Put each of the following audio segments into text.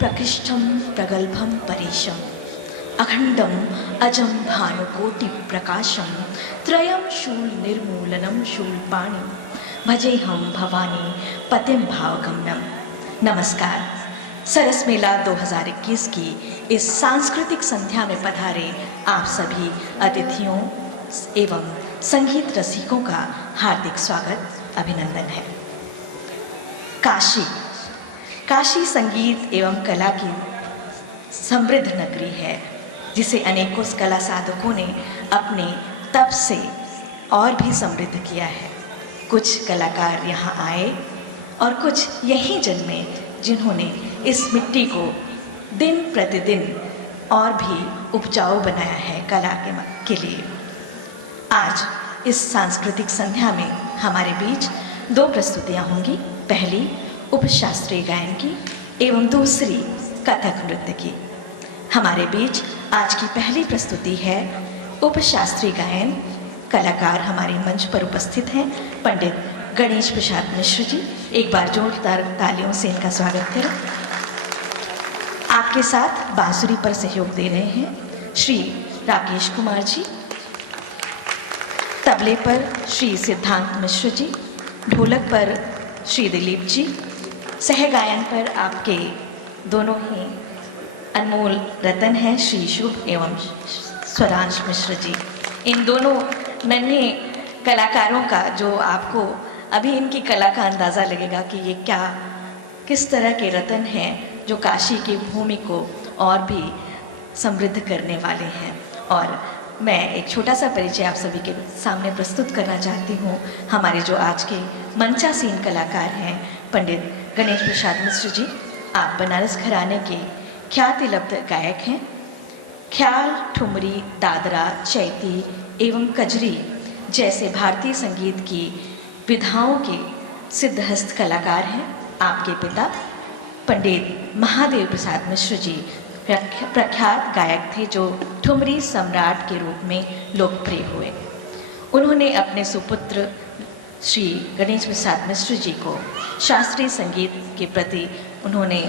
प्रकृष्टं प्रगल्भं परेशम् अखंडम अजम भानुकोटि प्रकाशम त्रयं शूल निर्मूलनम शूलपाणि भजे हम भवानी पतिम भावगमनम। नमस्कार। सरस मेला 2021 की इस सांस्कृतिक संध्या में पधारे आप सभी अतिथियों एवं संगीत रसिकों का हार्दिक स्वागत, अभिनंदन है। काशी संगीत एवं कला की समृद्ध नगरी है, जिसे अनेकों कला साधकों ने अपने तप से और भी समृद्ध किया है। कुछ कलाकार यहाँ आए और कुछ यहीं जन्मे, जिन्होंने इस मिट्टी को दिन प्रतिदिन और भी उपजाऊ बनाया है कला के लिए। आज इस सांस्कृतिक संध्या में हमारे बीच 2 प्रस्तुतियाँ होंगी। पहली उपशास्त्रीय गायन की एवं दूसरी कथक नृत्य की। हमारे बीच आज की पहली प्रस्तुति है उपशास्त्रीय गायन। कलाकार हमारे मंच पर उपस्थित हैं पंडित गणेश प्रसाद मिश्र जी। एक बार जोरदार तालियों से इनका स्वागत करें। आपके साथ बांसुरी पर सहयोग दे रहे हैं श्री राकेश कुमार जी, तबले पर श्री सिद्धांत मिश्र जी, ढोलक पर श्री दिलीप जी, सहगायन पर आपके दोनों ही अनमोल रतन हैं श्री शुभ एवं स्वरांश मिश्र जी। इन दोनों नन्हे कलाकारों का जो आपको अभी इनकी कला का अंदाज़ा लगेगा कि ये किस तरह के रतन हैं जो काशी की भूमि को और भी समृद्ध करने वाले हैं। और मैं एक छोटा सा परिचय आप सभी के सामने प्रस्तुत करना चाहती हूँ। हमारे जो आज के मंचासीन कलाकार हैं पंडित गणेश प्रसाद मिश्र जी। आप बनारस घराने के ख्याति लब्ध गायक हैं। ख्याल, ठुमरी, दादरा, चैती एवं कजरी जैसे भारतीय संगीत की विधाओं के सिद्धहस्त कलाकार हैं। आपके पिता पंडित महादेव प्रसाद मिश्र जी प्रख्यात गायक थे जो ठुमरी सम्राट के रूप में लोकप्रिय हुए। उन्होंने अपने सुपुत्र श्री गणेश प्रसाद मिश्र जी को शास्त्रीय संगीत के प्रति उन्होंने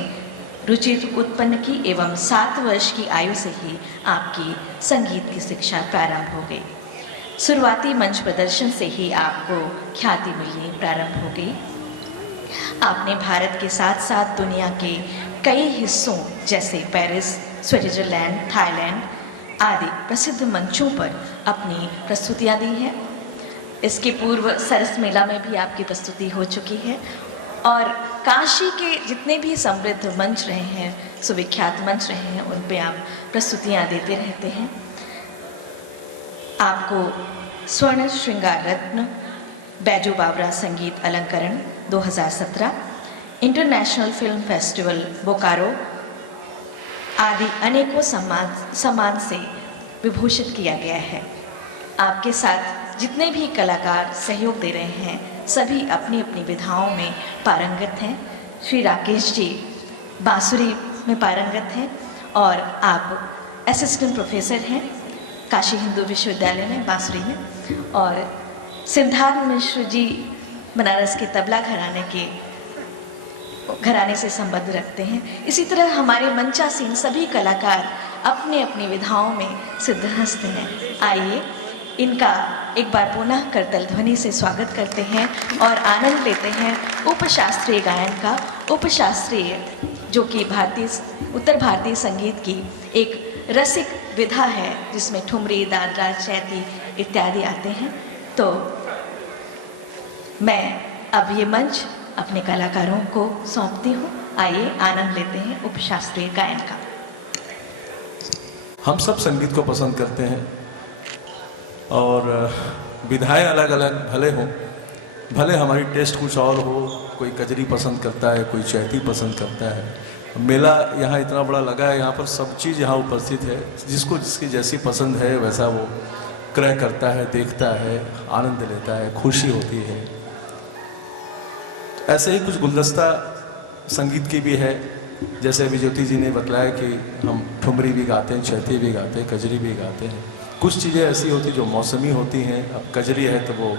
रुचि उत्पन्न की एवं 7 वर्ष की आयु से ही आपकी संगीत की शिक्षा प्रारंभ हो गई। शुरुआती मंच प्रदर्शन से ही आपको ख्याति मिलनी प्रारंभ हो गई। आपने भारत के साथ साथ दुनिया के कई हिस्सों जैसे पेरिस, स्विट्जरलैंड, थाईलैंड आदि प्रसिद्ध मंचों पर अपनी प्रस्तुतियां दी हैं। इसके पूर्व सरस मेला में भी आपकी प्रस्तुति हो चुकी है और काशी के जितने भी समृद्ध मंच रहे हैं, सुविख्यात मंच रहे हैं, उन पे आप प्रस्तुतियां देते रहते हैं। आपको स्वर्ण श्रृंगार रत्न बैजू बावरा संगीत अलंकरण 2017, इंटरनेशनल फिल्म फेस्टिवल बोकारो आदि अनेकों सम्मान से विभूषित किया गया है। आपके साथ जितने भी कलाकार सहयोग दे रहे हैं सभी अपनी अपनी विधाओं में पारंगत हैं। श्री राकेश जी बांसुरी में पारंगत हैं और आप असिस्टेंट प्रोफेसर हैं काशी हिंदू विश्वविद्यालय में बांसुरी में, और सिद्धार्थ मिश्र जी बनारस के तबला घराने से संबंध रखते हैं। इसी तरह हमारे मंचासीन सभी कलाकार अपने अपनी विधाओं में सिद्धहस्त हैं। आइए इनका एक बार पुनः करतल ध्वनि से स्वागत करते हैं और आनंद लेते हैं उपशास्त्रीय गायन का। उपशास्त्रीय जो कि उत्तर भारतीय संगीत की एक रसिक विधा है जिसमें ठुमरी, दादरा, चैती इत्यादि आते हैं। तो मैं अब ये मंच अपने कलाकारों को सौंपती हूँ। आइए आनंद लेते हैं उपशास्त्रीय गायन का। हम सब संगीत को पसंद करते हैं और विधाएं अलग अलग भले हों, भले हमारी टेस्ट कुछ और हो, कोई कजरी पसंद करता है, कोई चैती पसंद करता है। मेला यहाँ इतना बड़ा लगा है, यहाँ पर सब चीज़ यहाँ उपस्थित है। जिसको जिसकी जैसी पसंद है वैसा वो क्रय करता है, देखता है, आनंद लेता है, खुशी होती है। ऐसे ही कुछ गुलदस्ता संगीत की भी है। जैसे अभी ज्योति जी ने बतलाया कि हम ठुमरी भी गाते हैं, चैती भी गाते हैं, कजरी भी गाते हैं। कुछ चीज़ें ऐसी होती जो मौसमी होती हैं। अब कजरी है तो वो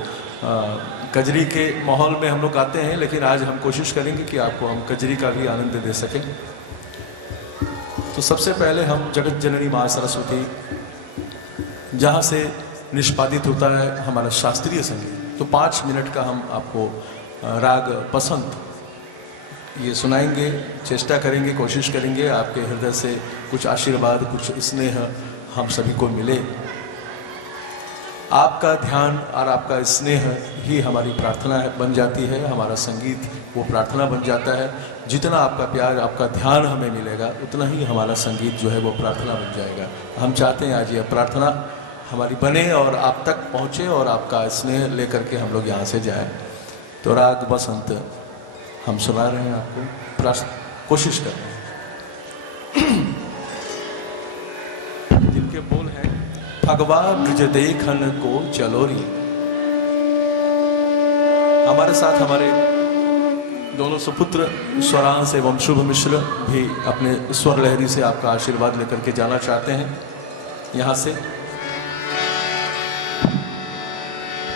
कजरी के माहौल में हम लोग गाते हैं, लेकिन आज हम कोशिश करेंगे कि आपको हम कजरी का भी आनंद दे सकें। तो सबसे पहले हम जगत जननी माँ सरस्वती जहाँ से निष्पादित होता है हमारा शास्त्रीय संगीत, तो 5 मिनट का हम आपको राग पसंद ये सुनाएंगे। चेष्टा करेंगे, कोशिश करेंगे आपके हृदय से कुछ आशीर्वाद, कुछ स्नेह हम सभी को मिले। आपका ध्यान और आपका स्नेह ही हमारी प्रार्थना बन जाती है। हमारा संगीत वो प्रार्थना बन जाता है। जितना आपका प्यार, आपका ध्यान हमें मिलेगा, उतना ही हमारा संगीत जो है वो प्रार्थना बन जाएगा। हम चाहते हैं आज ये प्रार्थना हमारी बने और आप तक पहुँचे और आपका स्नेह लेकर के हम लोग यहाँ से जाएं। तो राग बसंत हम सुना रहे हैं आपको, कोशिश कर रहे हैं। जिनके बोल हैं भगवा ब्रज देखन को चलोरी। हमारे साथ हमारे दोनों सुपुत्र स्वरांश एवं शुभ मिश्र भी अपने स्वर लहरी से आपका आशीर्वाद लेकर के जाना चाहते हैं यहाँ से।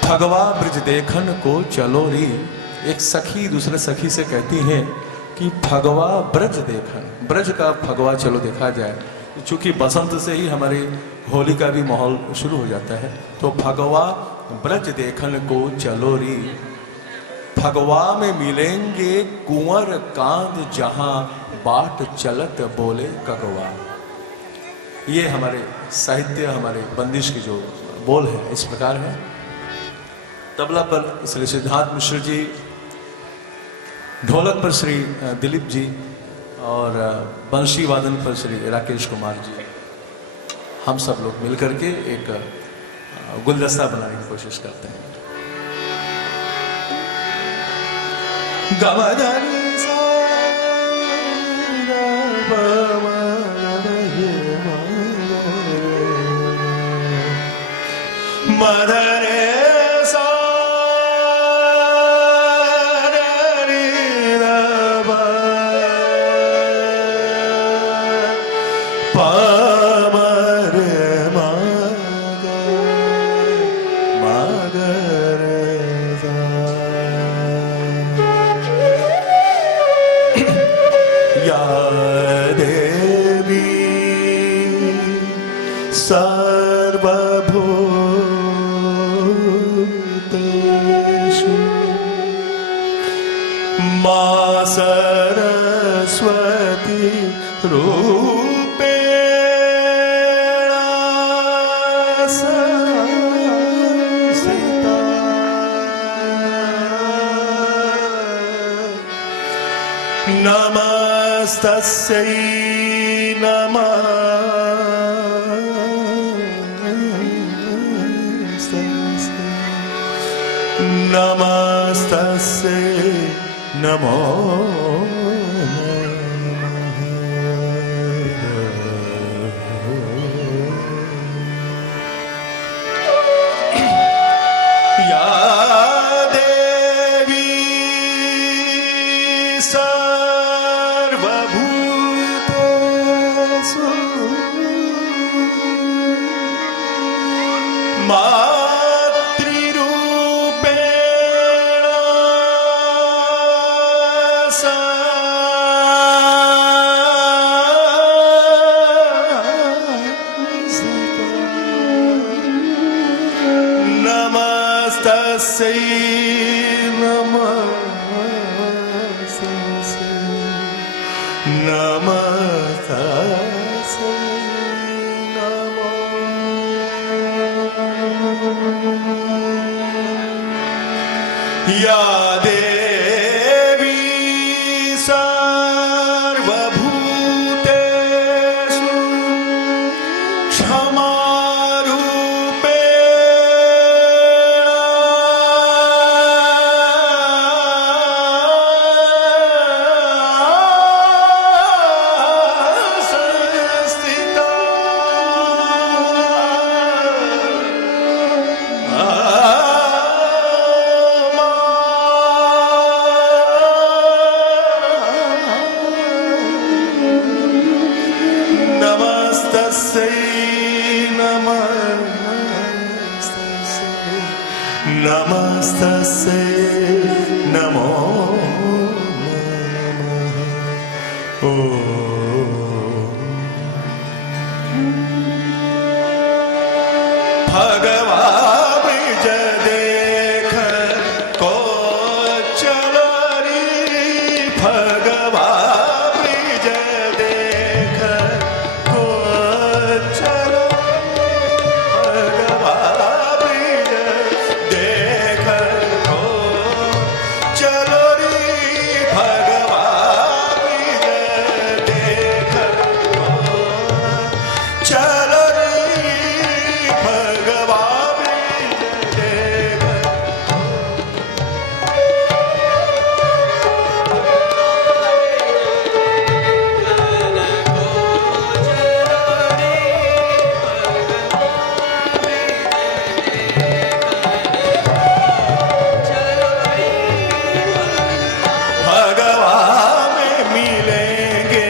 भगवा ब्रज देखन को चलोरी। एक सखी दूसरे सखी से कहती है कि भगवा ब्रज देखन, ब्रज का भगवा चलो देखा जाए। चूंकि बसंत से ही हमारे होली का भी माहौल शुरू हो जाता है, तो भगवा ब्रज देखन को चलोरी। भगवा में मिलेंगे कुंवर कांद जहां बाट चलत बोले कगवा। ये हमारे साहित्य, हमारे बंदिश की जो बोल है इस प्रकार है। तबला पर श्री सिद्धार्थ मिश्र जी, ढोलक पर श्री दिलीप जी और बंशी वादन पर श्री राकेश कुमार जी। हम सब लोग मिलकर के एक गुलदस्ता बनाने की कोशिश करते हैं। मदरे सरस्वती रूपेण संस्थिता नमस्तस्यै नमस्तस्यै नमो या देवी सर्वभूतेषु या देवी सर्वभूतेषु नमस्तस्यै नमो नमः। भगवान ब्रिज देख को चलो रे, भगवान ब्रिज देख को चलो, भगवान ब्रिज देख को चलो रे, भगवान ब्रिज देख को चलो रे, भगवान ब्रिज देख भगवान में मिलेंगे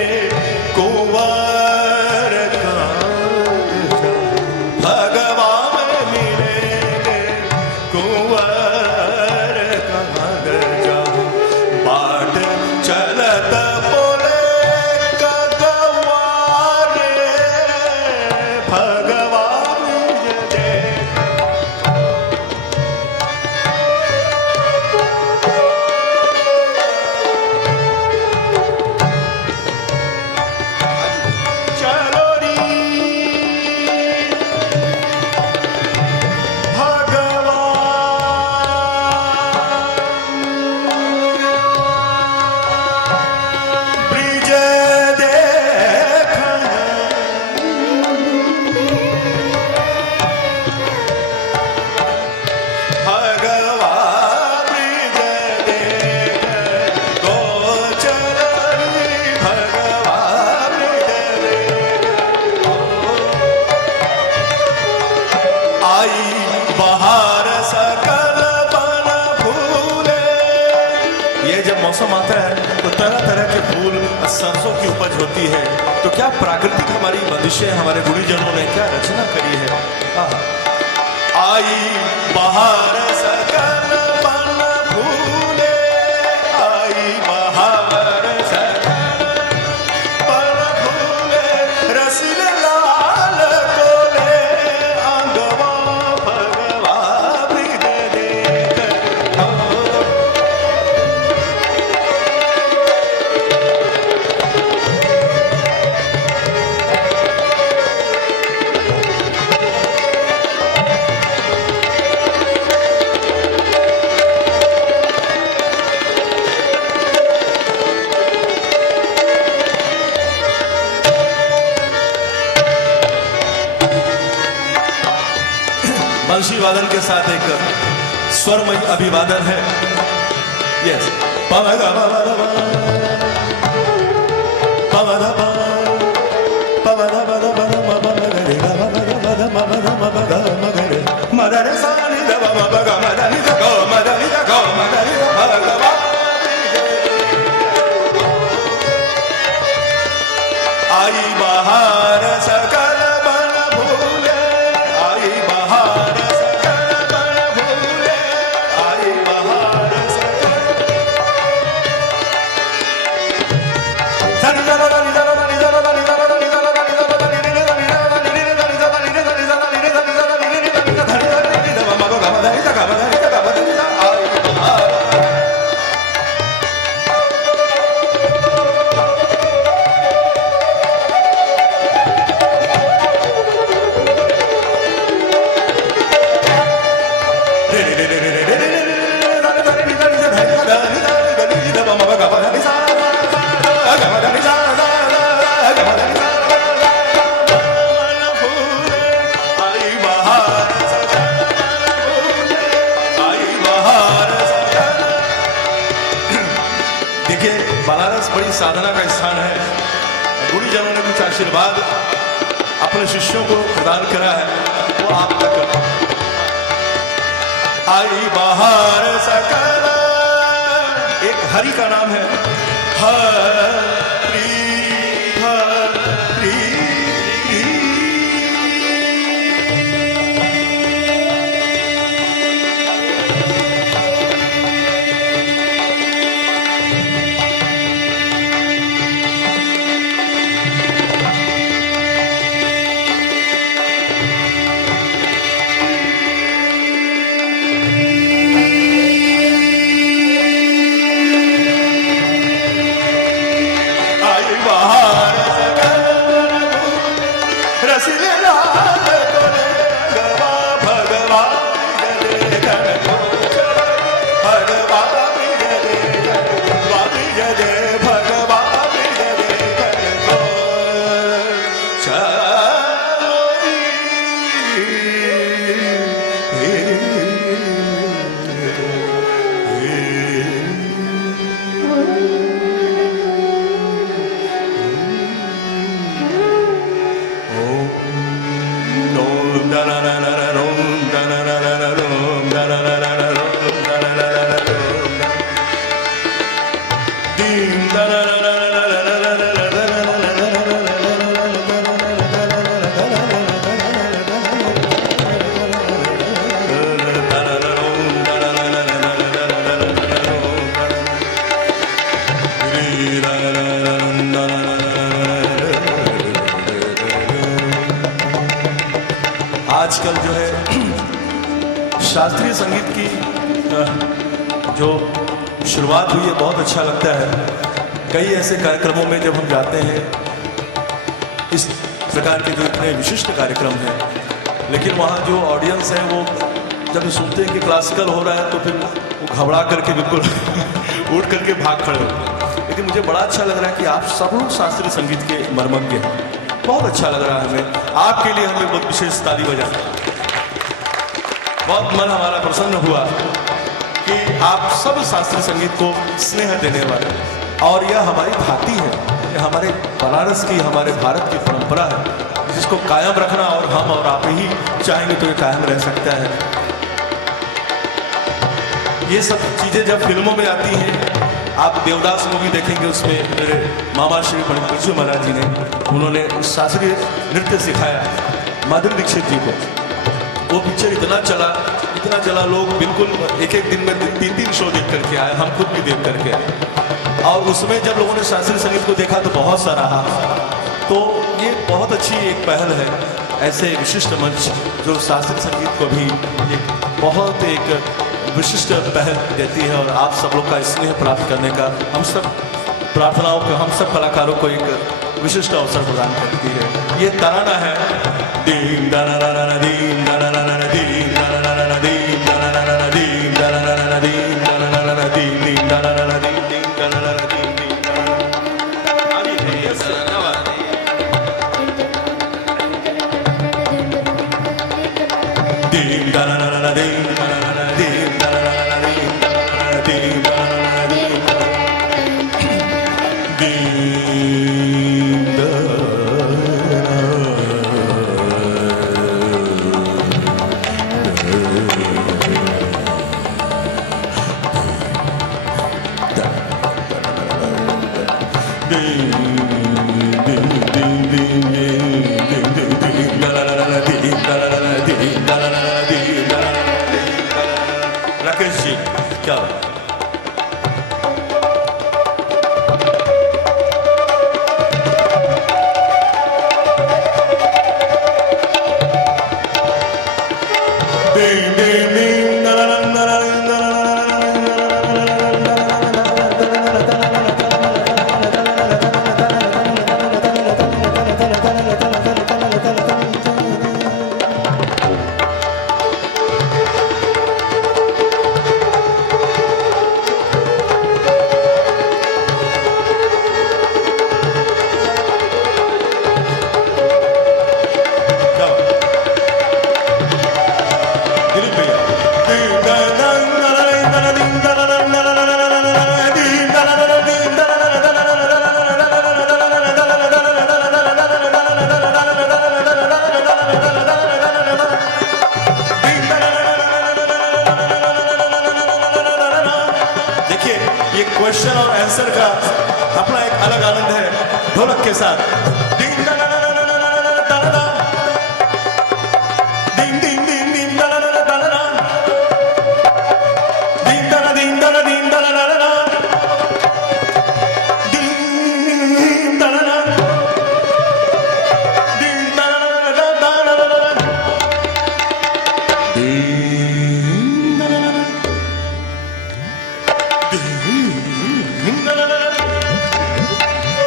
कुंवर कांत, भगवान में मिलेंगे कुंवर कांत, बाट चलत बोले कगवारे, भगवान ब्रिज देख चलो रे, भगवान ब्रिज देख, भगवान ब्रिज देख को चलो रे, भगवान ब्रिज देख आई बहार सकल बन फूले। ये जब मौसम आता है तो तरह तरह के फूल सरसों की उपज होती है। तो क्या प्राकृतिक हमारी मनुष्य हमारे गुरुजनों ने क्या रचना करी है। आई बहार सकल बन फूले, आई बहार सकल बन फूले, रसिल लाल कोले आंगवा, भगवान ब्रिज देख वादन के साथ एक स्वरमय अभिवादन है। यस आई बहार सकल बन भूले, आई बहार सकल बन भूले, आई बहार बनारस बड़ी साधना का स्थान है। गुरुजनों ने कुछ आशीर्वाद अपने शिष्यों को प्रदान करा है, वो आप तक आई बहार सकल। एक हरि का नाम है हरि हरि। आजकल जो है शास्त्रीय संगीत की जो शुरुआत हुई है, बहुत अच्छा लगता है। कई ऐसे कार्यक्रमों में जब हम जाते हैं, इस प्रकार के जो इतने विशिष्ट कार्यक्रम हैं, लेकिन वहाँ जो ऑडियंस है वो जब सुनते हैं कि क्लासिकल हो रहा है तो फिर वो घबरा करके बिल्कुल उठ करके भाग खड़े होते हैं। लेकिन मुझे बड़ा अच्छा लग रहा है कि आप सब लोग शास्त्रीय संगीत के मर्मज्ञ हैं। बहुत अच्छा लग रहा है हमें। आपके लिए हमें बहुत विशेष ताली बजाना, बहुत मन हमारा प्रसन्न हुआ कि आप सब शास्त्रीय संगीत को स्नेह देने वाले, और यह हमारी भांति है, यह हमारे बनारस की, हमारे भारत की परंपरा है, जिसको कायम रखना और हम और आप ही चाहेंगे तो ये कायम रह सकता है। ये सब चीजें जब फिल्मों में आती हैं, आप देवदास मूवी देखेंगे, उसमें मेरे मामा श्री पंडित बिरजू महाराज जी ने, उन्होंने शास्त्रीय नृत्य सिखाया माधुरी दीक्षित जी को। वो पिक्चर इतना चला, लोग बिल्कुल एक एक दिन में 3-3 शो देख करके आए, हम खुद भी देख करके आए। और उसमें जब लोगों ने शास्त्रीय संगीत को देखा तो बहुत सराहा। तो ये बहुत अच्छी एक पहल है, ऐसे विशिष्ट मंच जो शास्त्रीय संगीत को भी एक विशिष्ट पहल देती है, और आप सब लोग का स्नेह प्राप्त करने का हम सब प्रार्थनाओं को, हम सब कलाकारों को एक विशिष्ट अवसर प्रदान करती है। ये तराना है, दीन दनाना दीन दनाना दीन दनाना दीन दनाना दीन दनाना दीन दनाना दीन दीन दनाना दीन दीन दनाना दीन दीन दनाना दीन दनाना राकेश जी क्या बात। क्वेश्चन और आंसर का अपना एक अलग आनंद है ढोलक के साथ। डिंग दा दा दा दा दा दा दा दा, डिंग डिंग डिंग डिंग दा दा दा दा दा, डिंग दा दा डिंग दा दा डिंग दा दा दा दा, डिंग दा दा दा, डिंग दा दा दा दा दा दा दा, डिंग दा दा दा।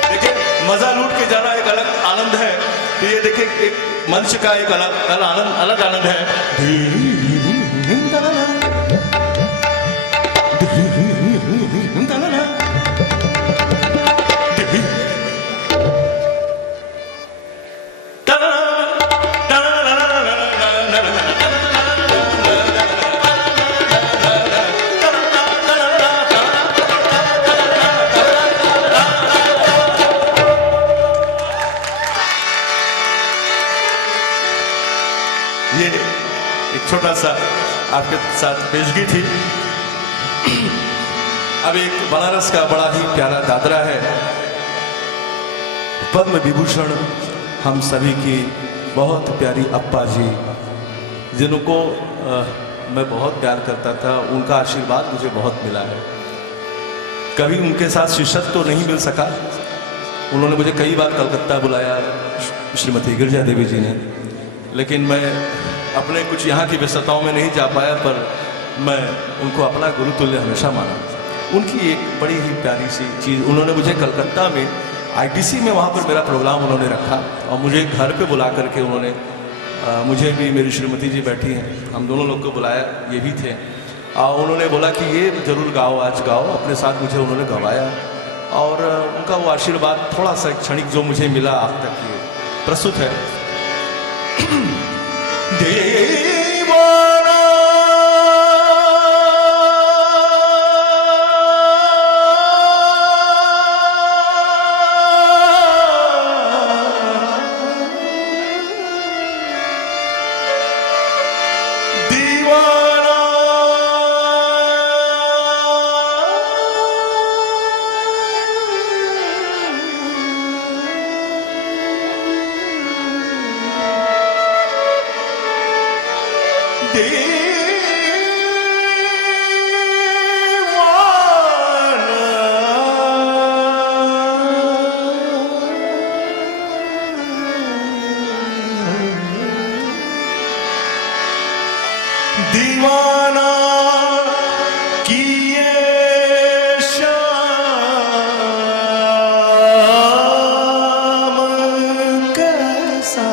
देखिए मजा लूट के जाना एक अलग आनंद है। तो ये देखिए एक मंच का एक अलग आनंद है। ये एक छोटा सा आपके साथ पेशगी थी। अब एक बनारस का बड़ा ही प्यारा दादरा है। पद्म विभूषण हम सभी की बहुत प्यारी अप्पा जी, जिनको मैं बहुत प्यार करता था, उनका आशीर्वाद मुझे बहुत मिला है। कभी उनके साथ शिष्यत्व तो नहीं मिल सका। उन्होंने मुझे कई बार कलकत्ता बुलाया, श्रीमती गिरजा देवी जी ने, लेकिन मैं अपने कुछ यहाँ की व्यस्तताओं में नहीं जा पाया, पर मैं उनको अपना गुरुतुल्य हमेशा माना। उनकी एक बड़ी ही प्यारी सी चीज़, उन्होंने मुझे कलकत्ता में आईटीसी में वहाँ पर मेरा प्रोग्राम उन्होंने रखा और मुझे घर पे बुला करके उन्होंने मुझे भी, मेरी श्रीमती जी बैठी हैं, हम दोनों लोग को बुलाया, ये भी थे, और उन्होंने बोला कि ये ज़रूर गाओ, आज गाओ। अपने साथ मुझे उन्होंने गवाया और उनका वो आशीर्वाद थोड़ा सा क्षणिक जो मुझे मिला आप तक ये प्रस्तुत है। दीवाना दीवाना दीवाना किए शाम कैसा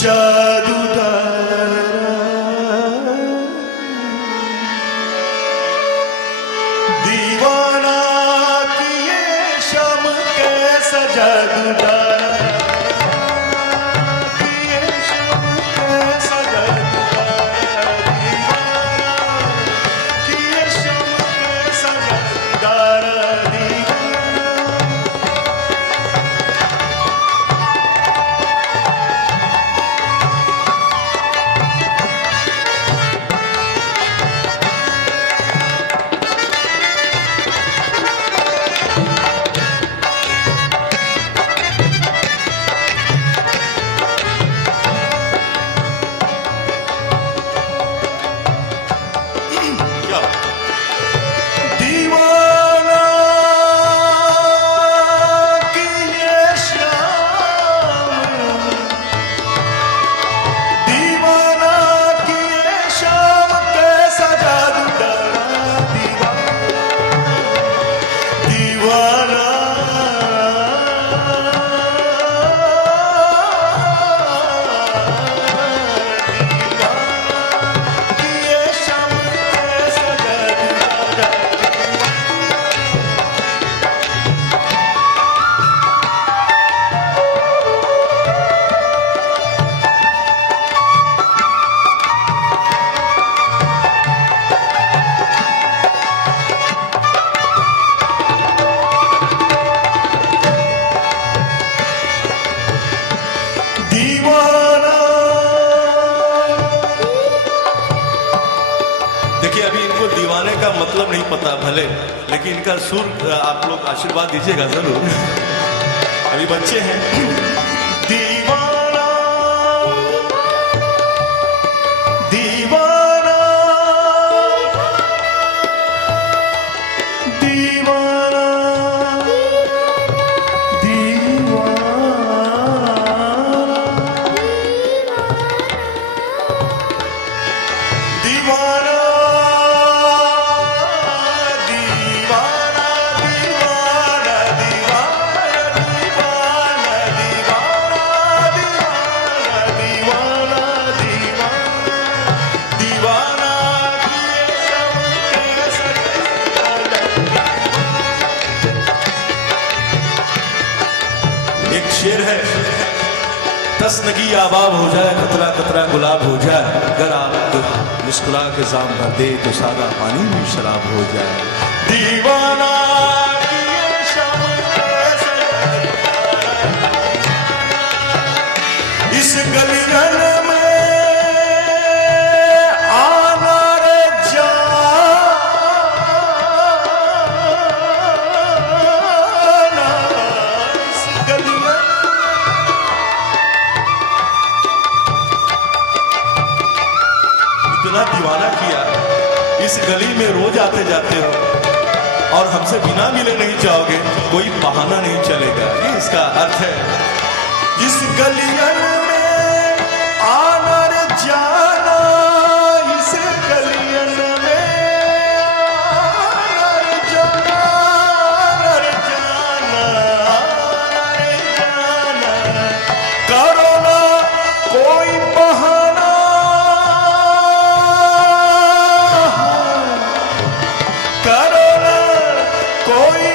जादूगर, दीवाना किए शाम कैसा जादूगर, देखिए अभी इनको दीवाने का मतलब नहीं पता भले, लेकिन इनका सुर आप लोग आशीर्वाद दीजिएगा जरूर। अभी बच्चे हैं। दीवाना दीवाना दीवाना दीवाना शेर है, तस्नगी आबाब हो जाए, कतरा कतरा गुलाब हो जाए, अगर आप तो मुस्कुरा के जाम भर दे तो सादा पानी भी शराब हो जाए। दीवाना की ये शब कैसे इस गलियन में आना रे जाना, इस गलियन इतना दीवाना किया, इस गली में रोज आते जाते हो और हमसे बिना मिले नहीं जाओगे, कोई बहाना नहीं चलेगा, ये इसका अर्थ है। इस गलियन में आना रे जाना, इस गलियन में आना रे जाना, रे जाना, रे जाना, करो ना कोई बहाना, करो ना कोई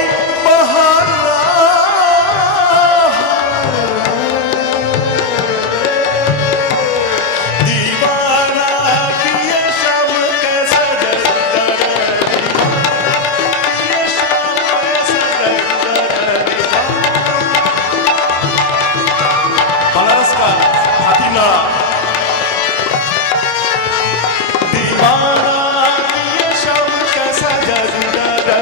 बहाना, दीवाना की ये शब कैसे जलता, ये शब कैसे जलता, बनारस का हाथीना। दीवाना की ये शब कैसा जलता,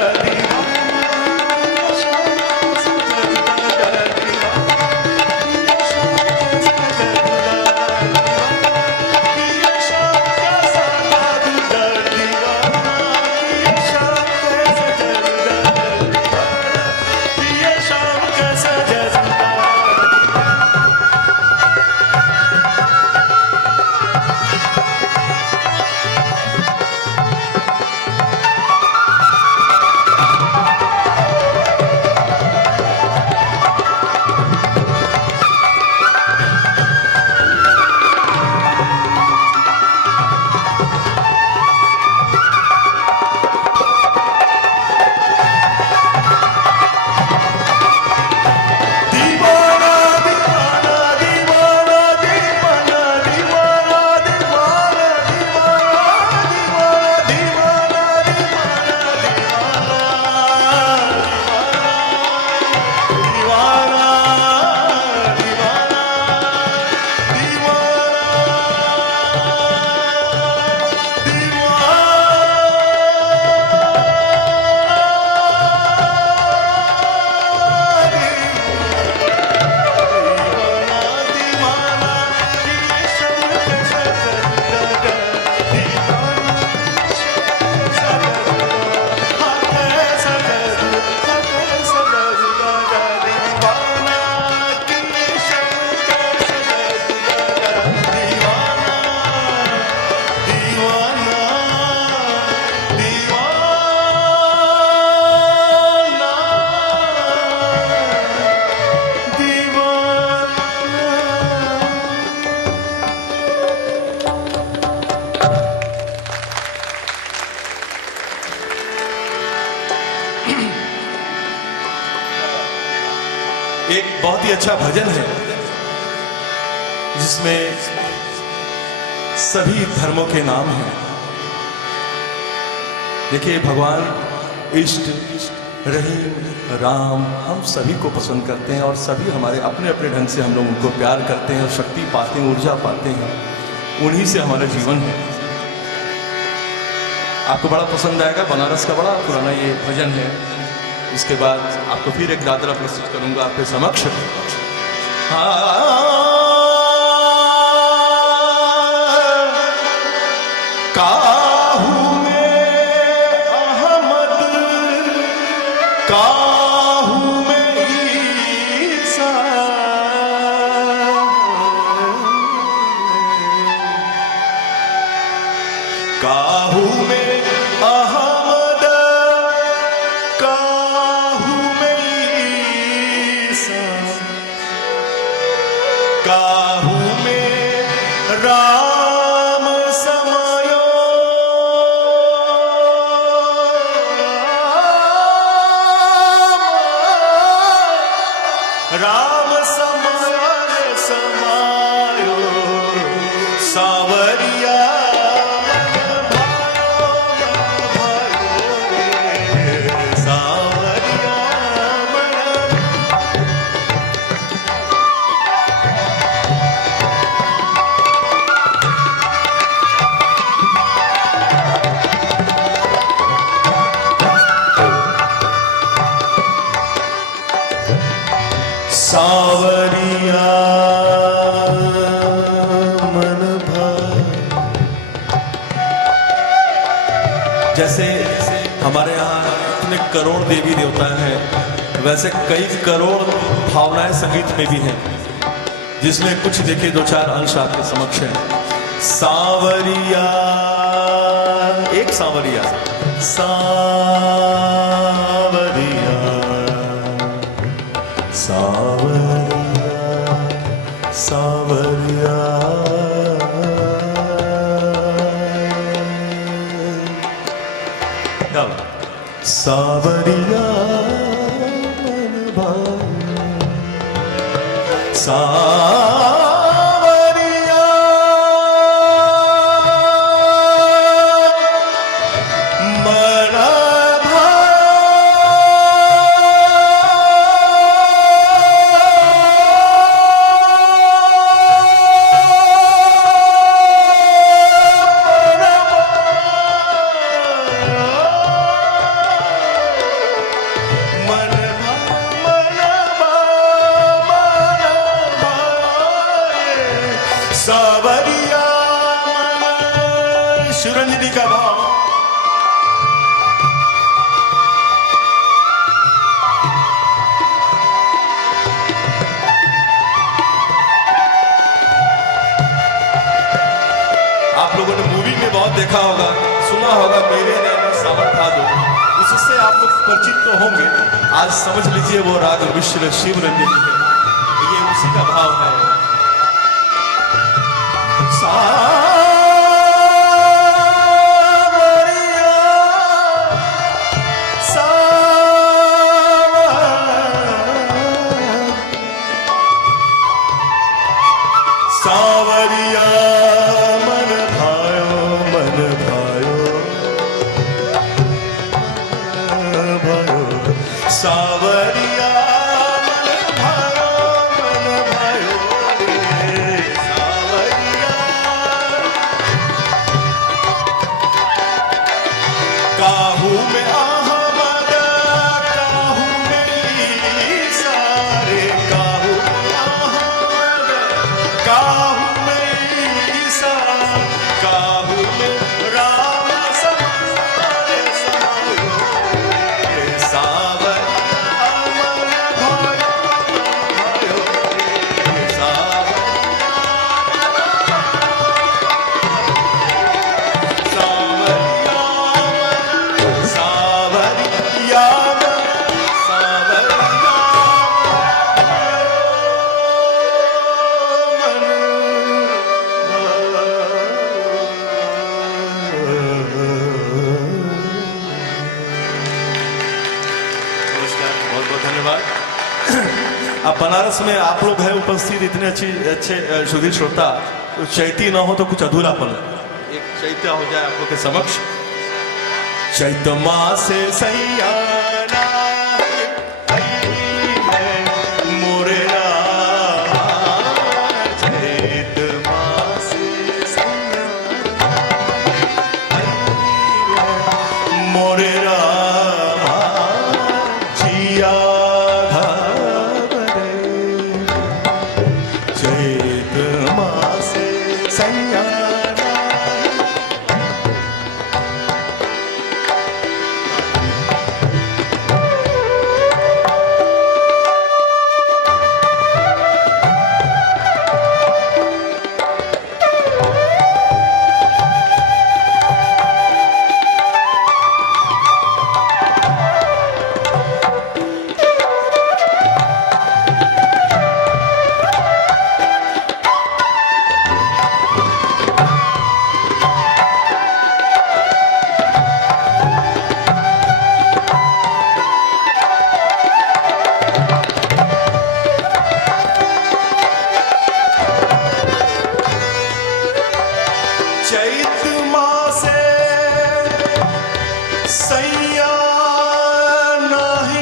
एक बहुत ही अच्छा भजन है जिसमें सभी धर्मों के नाम हैं। देखिए भगवान इष्ट, रहीम, राम हम सभी को पसंद करते हैं और सभी हमारे अपने अपने ढंग से हम लोग उनको प्यार करते हैं और शक्ति पाते हैं, ऊर्जा पाते हैं, उन्हीं से हमारा जीवन है। आपको बड़ा पसंद आएगा। बनारस का बड़ा पुराना ये भजन है। इसके बाद आपको फिर एक दादरा प्रस्तुत करूंगा आपके समक्ष। काहू में अहमद, काहू में ईसा, काहू में अहमद, काहू में ईसा, काहू में राम समायो, राम समायो समायो सावरिया सावरिया मन भाई। जैसे हमारे यहाँ इतने करोड़ देवी देवता हैं, वैसे कई करोड़ भावनाएं संगीत में भी हैं, जिसमें कुछ देखिए दो चार अंश आपके समक्ष हैं। सावरिया, एक सावरिया, सावरिया, सावरिया, सावरिया, सावरिया मन भाई, सावरिया मन सावरिया मन। शिवरंजनी का भाव। आप लोगों ने मूवी में बहुत देखा होगा, सुना होगा, मेरे नैना सावन था दो, उससे आप लोग परिचित तो होंगे। आज समझ लीजिए वो राग विश्व शिवरंजनी है, ये उसी का भाव है। सावरिया, सावरिया मन भायो, मन भायो, भायो सावरिया मन भायो, मन भायो रे सावरिया। काहू में अहमद, काहू में ईसा रे, काहू में अहमद, काहू में ईसा, काहू में राम समायो समायो रे सावरिया मन भायो, भायो रे सावरिया, बहुत बहुत धन्यवाद। अब बनारस में आप लोग हैं उपस्थित, इतने अच्छे सुधीर श्रोता, तो चैती ना हो तो कुछ अधूरापन, एक चैत्य हो जाए आप लोग के समक्ष। चैत मासे सैयाना मोरे चैत मासे सैयाना मोरे रामा जिया घबरे चैत मासे सैया चैत मासे सैया नाही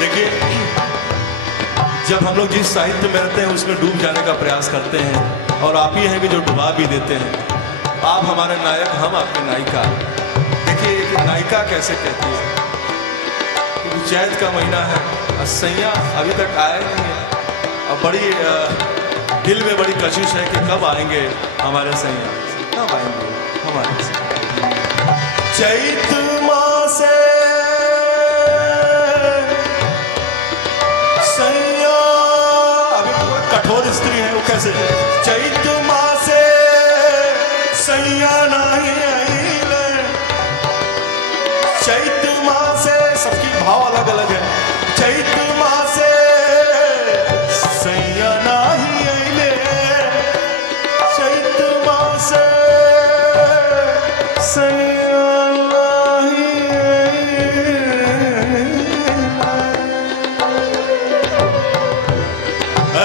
देखिए, जब हम लोग जिस साहित्य में रहते हैं उसमें डूब जाने का प्रयास करते हैं और आप ही हैं कि जो डुबा भी देते हैं। आप हमारे नायक, हम आपके नायिका। देखिए एक नायिका कैसे कहती है, चैत का महीना है और सैया अभी तक आए नहीं है और बड़ी दिल में बड़ी कशिश है कि कब आएंगे हमारे सैया, कब आएंगे हमारे सैया। चैत मासे सैया, अभी कठोर स्त्री है वो कैसे, चैत मासे सैया नहीं आइले, चैत मासे, सबकी भाव अलग अलग है। चैत मासे सैया नाही आइले, चैत मासे सैया नाही आइले।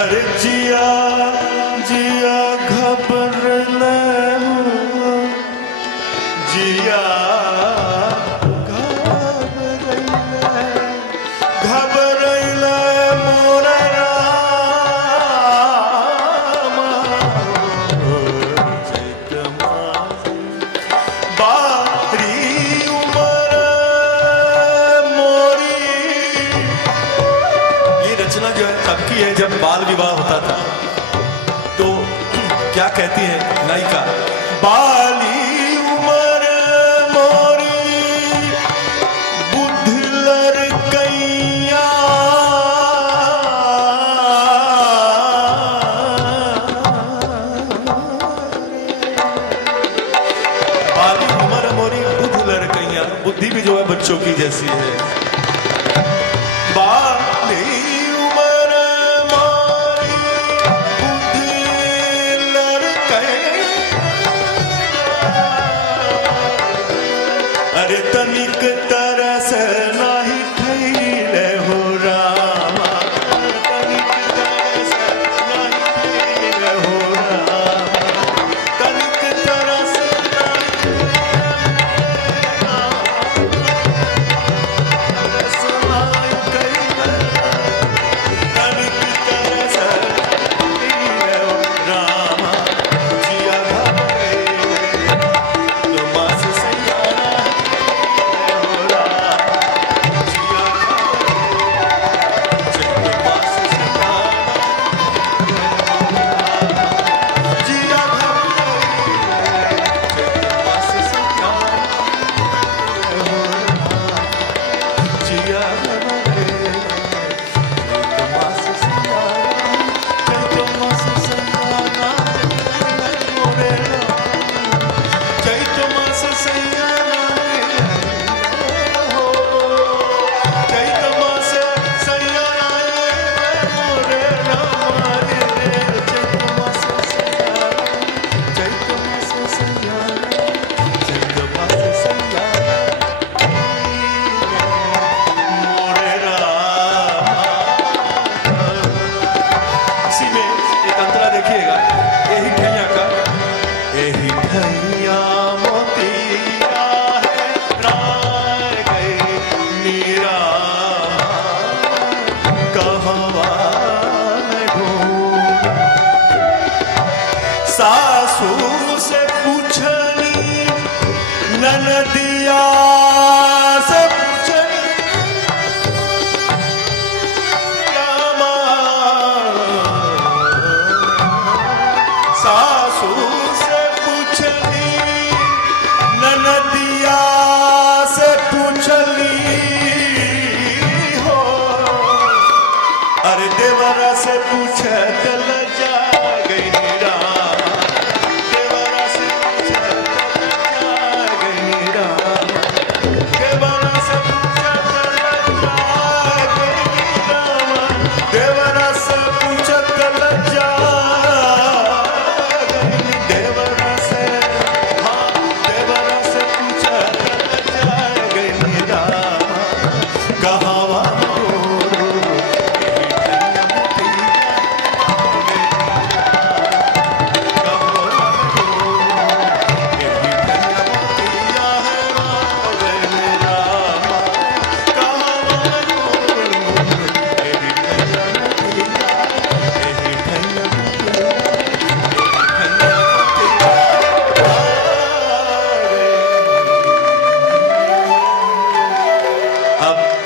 अरे जिया जिया घबरले हो, जिया है जब बाल विवाह होता था तो क्या कहती है नायिका, बाली उमर मोरी बुद्धि लड़कैया, बाली उमर मोरी बुद्धि लड़कैया, बुद्धि भी जो है बच्चों की जैसी है। अरे तनिक तरस नाही खैले हो रामा, तनिक तरस नाही खैले हो रामा, तनिक तरस नाही खैले, तनिक तरस खैले हो रामा, जिया घबरे तो मास सैया कहवा ढूंढ सासू से पूछनी ननदिया से पूछनी रामा सासू से पूछनी ननदिया से पूछली हो अरे देवरा से पूछ कल जा गई राम देवरा से पूछ कल जा गई राम देवरा से पूछ कल जा गई राम देवरा से पूछ कल जा गई देवरा से हाँ देवरा से पूछ कल जा गई राम कहावा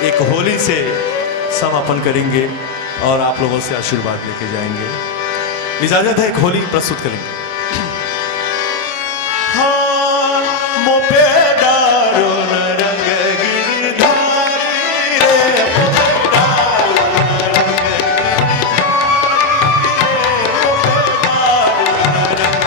एक होली से समापन करेंगे और आप लोगों से आशीर्वाद लेके जाएंगे। इजाजत है, एक होली प्रस्तुत करेंगे। हाँ, मोपेदारो न रंग गिरधारी रे, मोपेदारो न रंग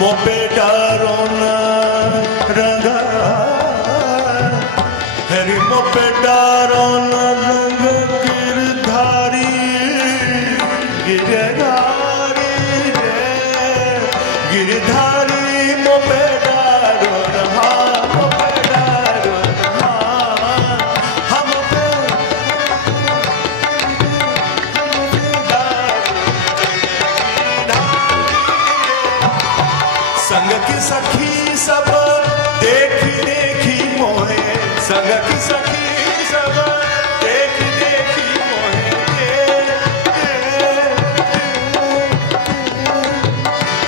मोपेदारो न रंगा हरि मोपेदारो न रंग गिरधारी गिरधारी रे गिरधारी मोपेदारो न हाँ मोपेदारो न हाँ हम संग की सखी सब देखी देखी मोहे संग की सखी सब देखी देखी मोहे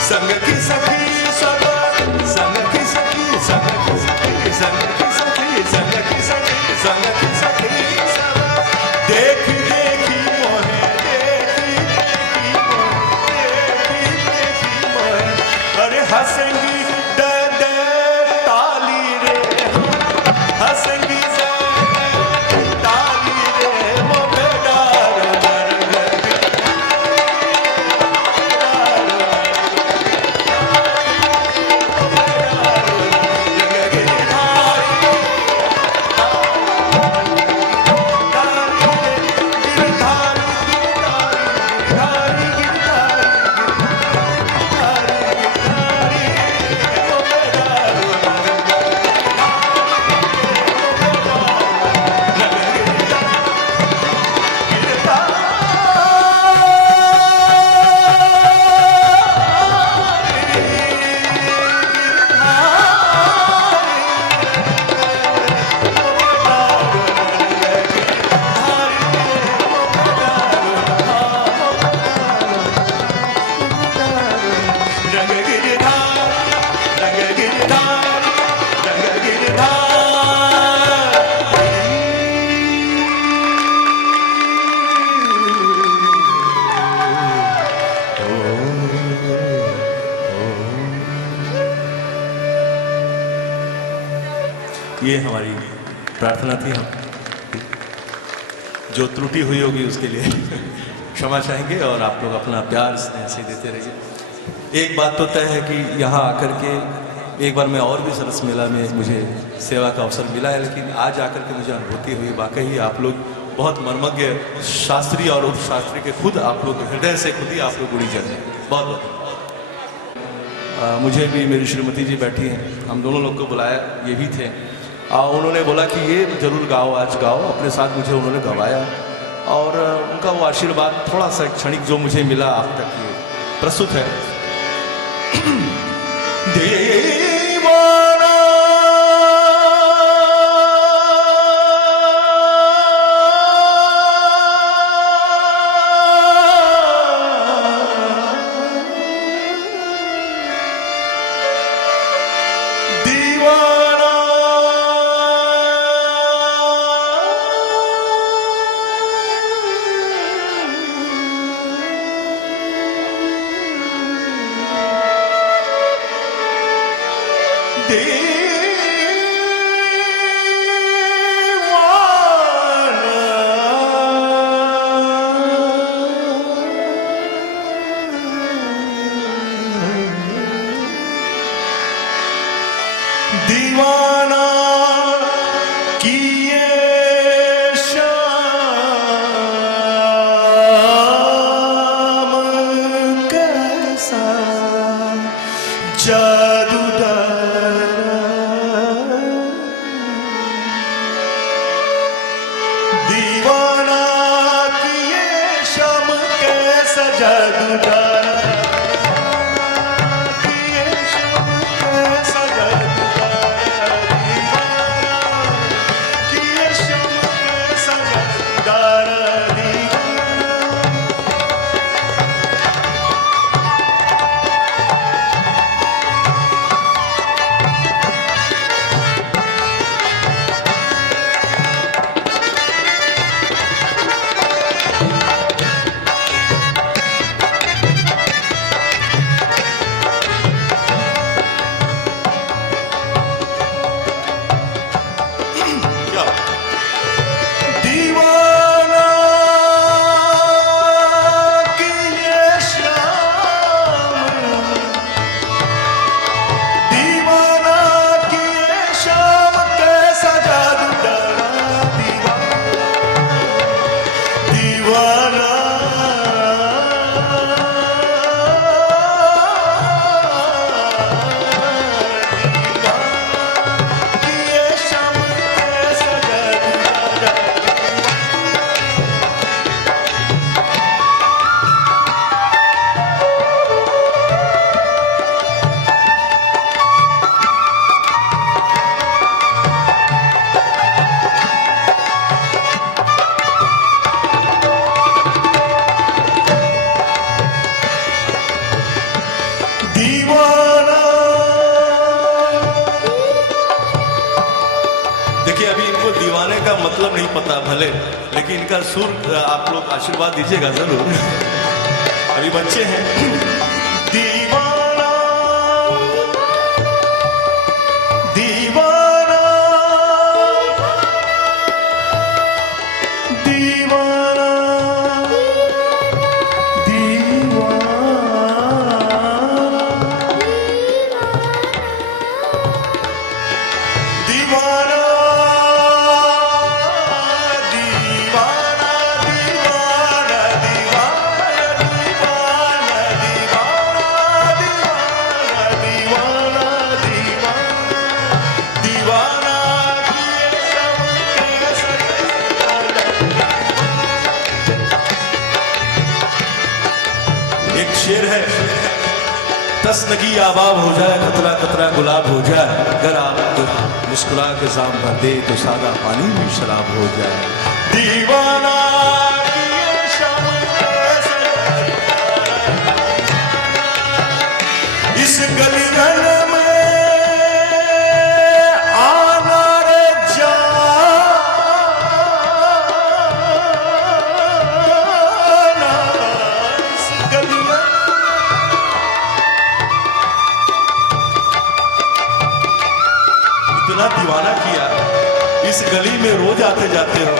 संग की सखी सब संग की सखी संग की सखी संग की सखी संग की सखी संग की सखी सब देखी देखी मोहे देखी देखी मोहे अरे हंसेंगी ये हमारी प्रार्थना थी। हम जो त्रुटि हुई होगी उसके लिए क्षमा चाहेंगे और आप लोग अपना प्यार स्नेह से देते रहिए। एक बात तो तय है कि यहाँ आकर के एक बार मैं और भी सरस मेला में मुझे सेवा का अवसर मिला है, लेकिन आज आकर के मुझे अनुभूति हुई वाकई आप लोग बहुत मर्मज्ञ शास्त्री और उप शास्त्री के खुद आप लोग हृदय से खुद ही आप लोग गुणीजन हैं। बहुत बहुत मुझे भी मेरी श्रीमती जी बैठी हैं, हम दोनों लोग को बुलाया, ये भी थे। उन्होंने बोला कि ये जरूर गाओ, आज गाओ। अपने साथ मुझे उन्होंने गवाया और उनका वो आशीर्वाद थोड़ा सा क्षणिक जो मुझे मिला आप तक ये प्रस्तुत है। दीवाना दीवाना दीवाना किए शाम कैसा जादू दीवाना किए शाम कैसा जादू दीवाने का मतलब नहीं पता भले, लेकिन इनका सुर आप लोग आशीर्वाद दीजिएगा जरूर। अभी बच्चे हैं। दीवाना दीवाना दीवाना दीवाना शेर है, तस्नगी आबाब हो जाए, कतरा कतरा गुलाब हो जाए, अगर आप मुस्कुरा के जाम भर दे तो सादा पानी भी शराब हो जाए। दीवाना इस गलिगन में आना रे जाना, इस गलिगन इतना दीवाना किया इस गली में रोज आते जाते हो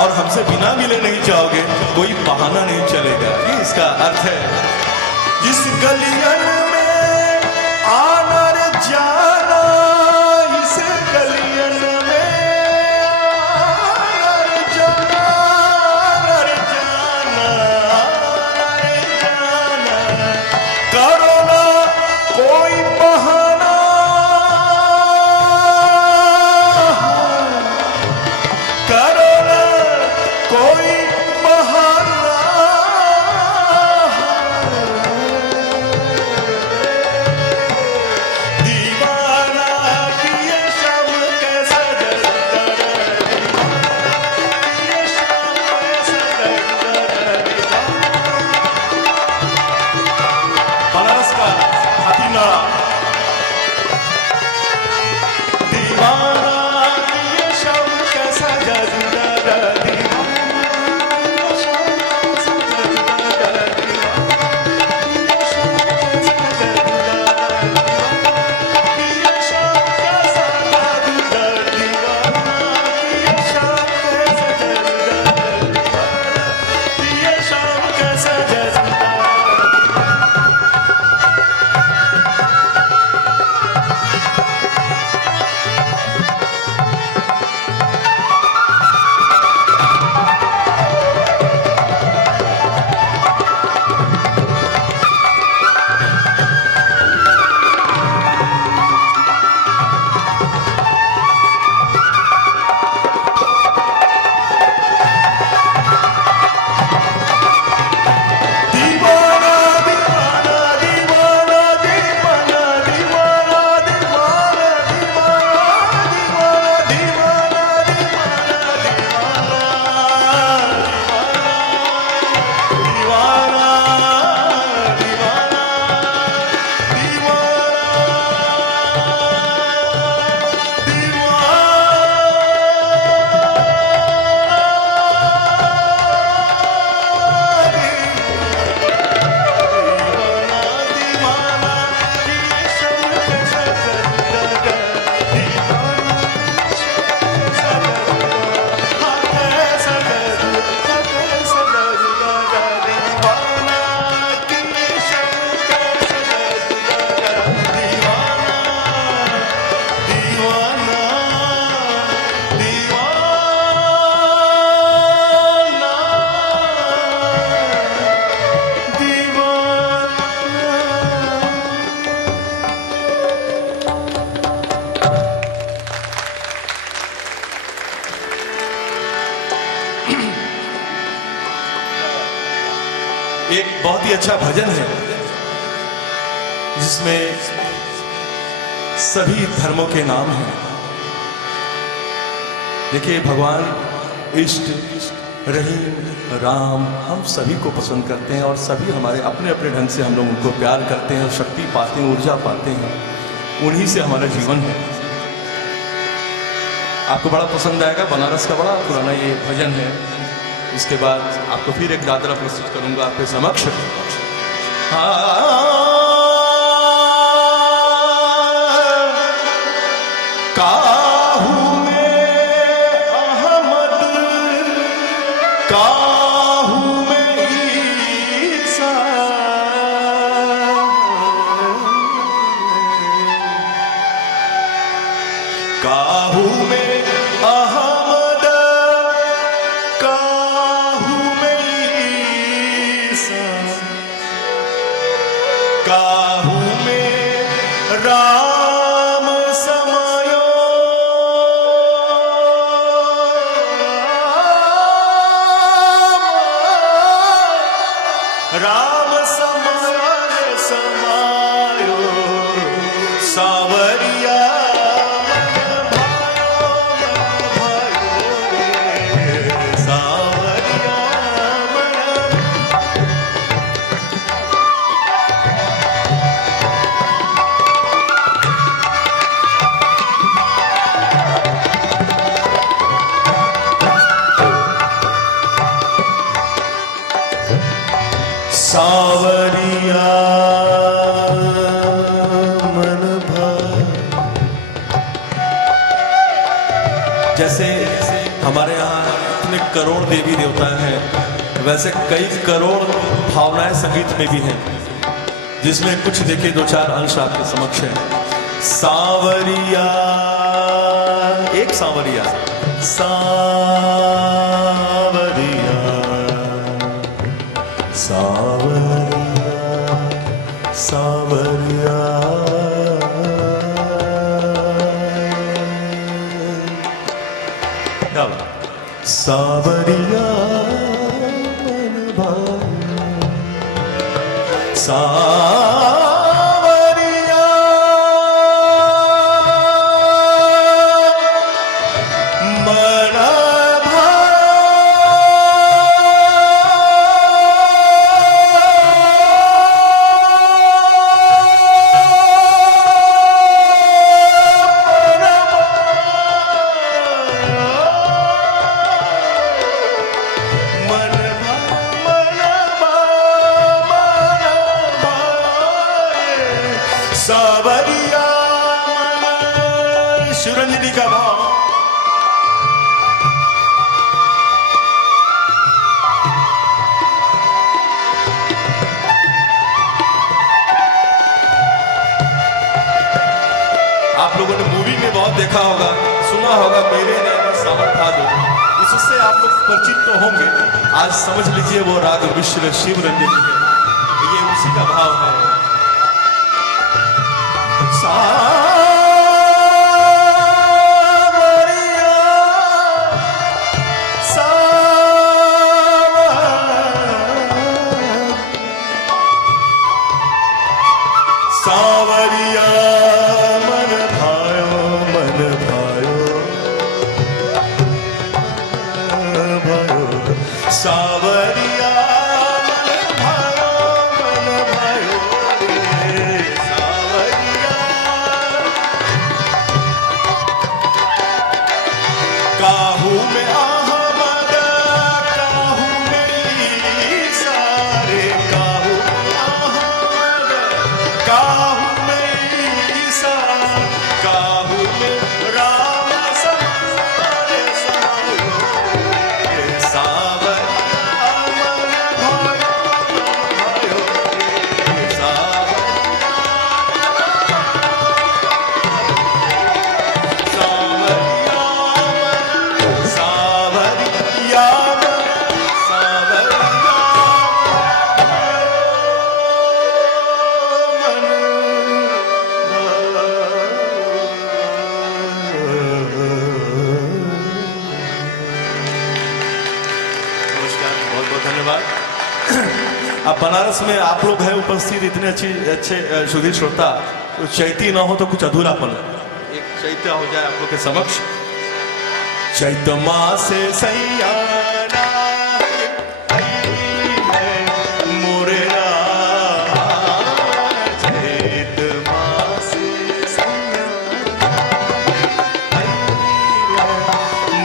और हमसे बिना मिले नहीं जाओगे, कोई बहाना नहीं चलेगा। ये इसका अर्थ है। जिस गलियन में आना रे जाना, इस गलियन में आना रे जाना, रे जाना, रे जाना, करो ना कोई बहाना, करो ना कोई बहाना, दीवाना किए शब कैसे किए शब कैसे बनारस का हाथीनाड़ा। दीवाना किए शब कैसा जदूदार, एक बहुत ही अच्छा भजन है जिसमें सभी धर्मों के नाम हैं। देखिए, भगवान इष्ट, रहीम, राम हम सभी को पसंद करते हैं और सभी हमारे अपने अपने ढंग से हम लोग उनको प्यार करते हैं और शक्ति पाते हैं, ऊर्जा पाते हैं। उन्हीं से हमारा जीवन है। आपको बड़ा पसंद आएगा। बनारस का बड़ा पुराना ये भजन है। इसके बाद आपको फिर एक दादरा प्रस्तुत करूंगा आपके समक्ष। काहू में अहमद, काहू में ईसा, काहू में अहमद, काहू में ईसा, काहू में राम समायो, राम समायो, समायो सावरिया सावरिया मन भाई। करोड़ देवी देवता हैं, वैसे कई करोड़ भावनाएं संगीत में भी हैं, जिसमें कुछ देखिए दो चार अंश आपके समक्ष है। सांवरिया, एक सांवरिया, सांवरिया, सांवरिया, सांवरिया, क्या बात? सांवरिया मन भाया, सांवरिया मन सांवरिया मन। शिवरंजनी का भाव। आप लोगों ने मूवी में बहुत देखा होगा, सुना होगा, मेरे नैना सावन था दो, उससे आप लोग परिचित तो होंगे। आज समझ लीजिए वो राग विश्व शिवरंजनी है, ये उसी का भाव है। सांवरिया सांवरिया मन भायो, मन भायो, भायो सांवरिया मन भायो, मन भायो रे सांवरिया। काहू में अहमद, काहू में ईसा रे, काहू में अहमद, काहू में ईसा, काहू में राम समारे समायो रे सांवरिया मन भायो, भायो रे सांवरिया मन, सांवरिया नमस्कार, बहुत बहुत धन्यवाद। अब बनारस में आप लोग हैं उपस्थित, इतने अच्छे सुधीर श्रोता, तो चैती ना हो तो कुछ अधूरापन है। एक चैत्य हो जाए आप लोग के समक्ष। चैत मासे सैयाना मोरे राज, चैत मासे सैयाना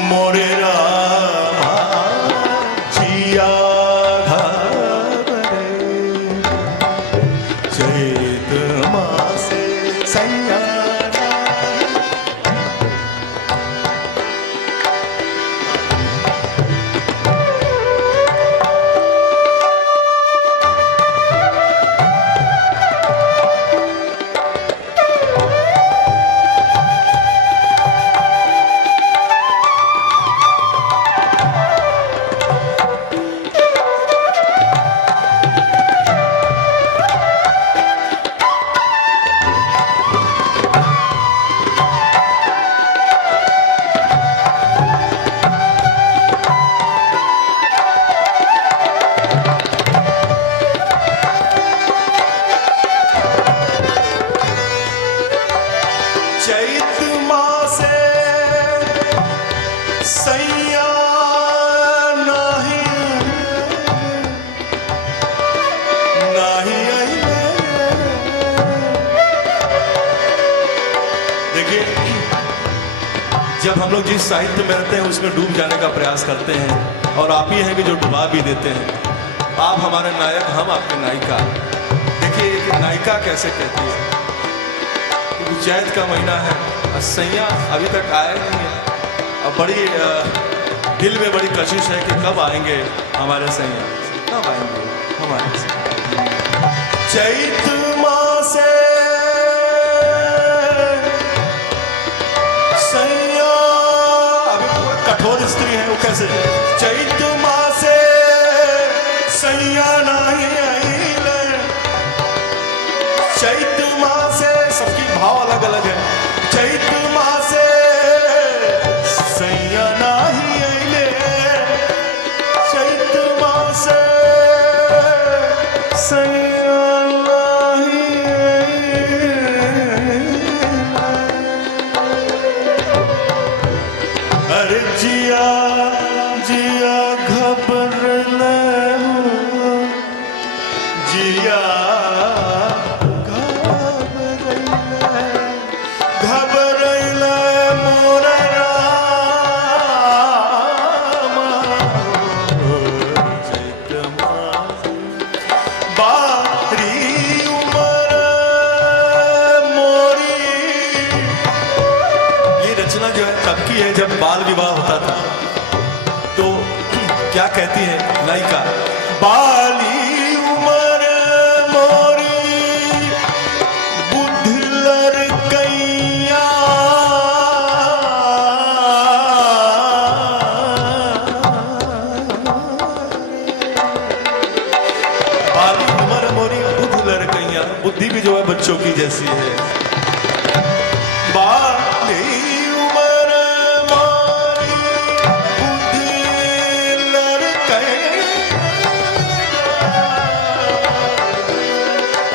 मोरे राज, जिया घाबरे, चैत मासे सैयाना। चैत मासे सैया नाही, नाही अइले। देखिए, जब हम लोग जिस साहित्य में रहते हैं उसमें डूब जाने का प्रयास करते हैं, और आप ही हैं कि जो डुबा भी देते हैं। आप हमारे नायक, हम आपके नायिका। देखिए, एक नायिका कैसे कहती है, चैत का महीना है, सैया अभी तक आए नहीं है, और बड़ी दिल में बड़ी कशिश है कि कब आएंगे हमारे सैया, कब आएंगे हमारे सैया। चैत मासे सैया, अभी पूरा कठोर स्त्री है वो कैसे, चैत मासे सैया नहीं आइले, चैत मासे, सबकी भाव अलग अलग है। चैत मासे सैया नहीं आइले, चैत मासे सैया नहीं आइले। अरे जिया जिया घबरले हो, जिया घबरैले मोर रामा, चैत मास बारी उमर मोरी। ये रचना जो है तब की है जब बाल विवाह होता था। तो क्या कहती है नायिका, बाली उमर मोरी बुद्धि लड़कैया, बाली उमर मोरी बुद्ध लड़कैया, बुद्धि भी जो है बच्चों की जैसी है। बाली उमर मोरी बुद्धि लड़कैया।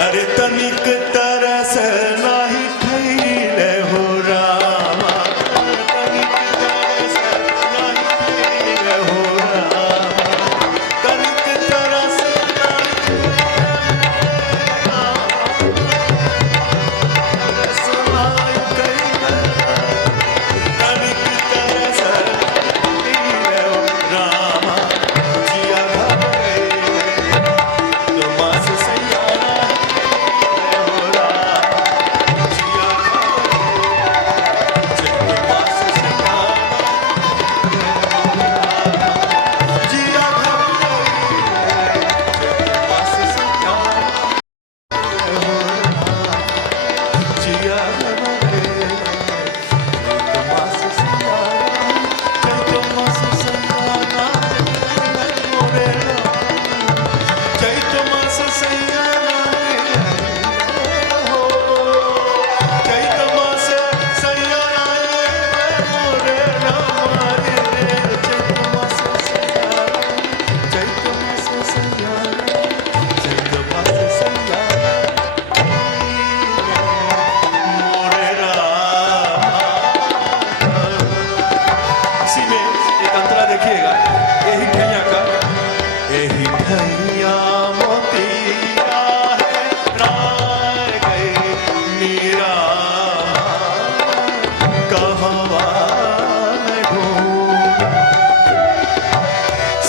अरे तनिक तरस नाही खैले हो रामा, तनिक तरस नाही खैले हो रामा, तनिक तरस नाही तरस नाही खैले, तनिक तरस खैले हो रामा, जिया घबरैले तुमास सैया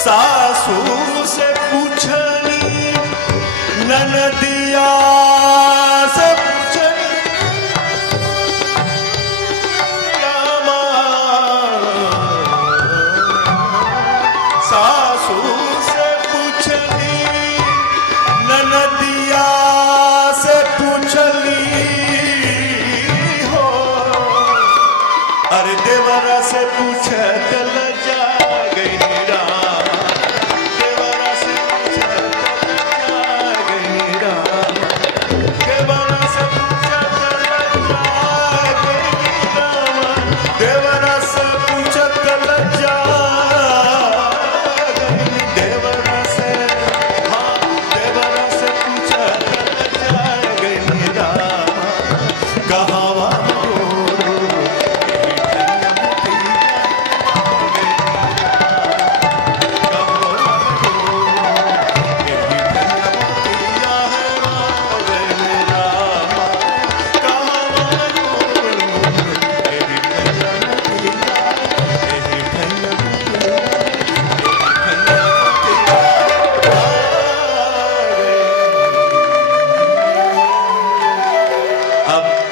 सासू से पूछनी ननदिया से पूछनी रामा, सासू से पूछनी ननदिया से पूछली हो, अरे देवरा से पूछे तल जा गई रामा, देवरा से पूछे तल जा गई रामा, देवरा से पूछे तल जा गई रामा, देवरा से पूछे तल जा गई, देवरा से, हाँ देवरा से पूछे तल जा गई रामा, कहावा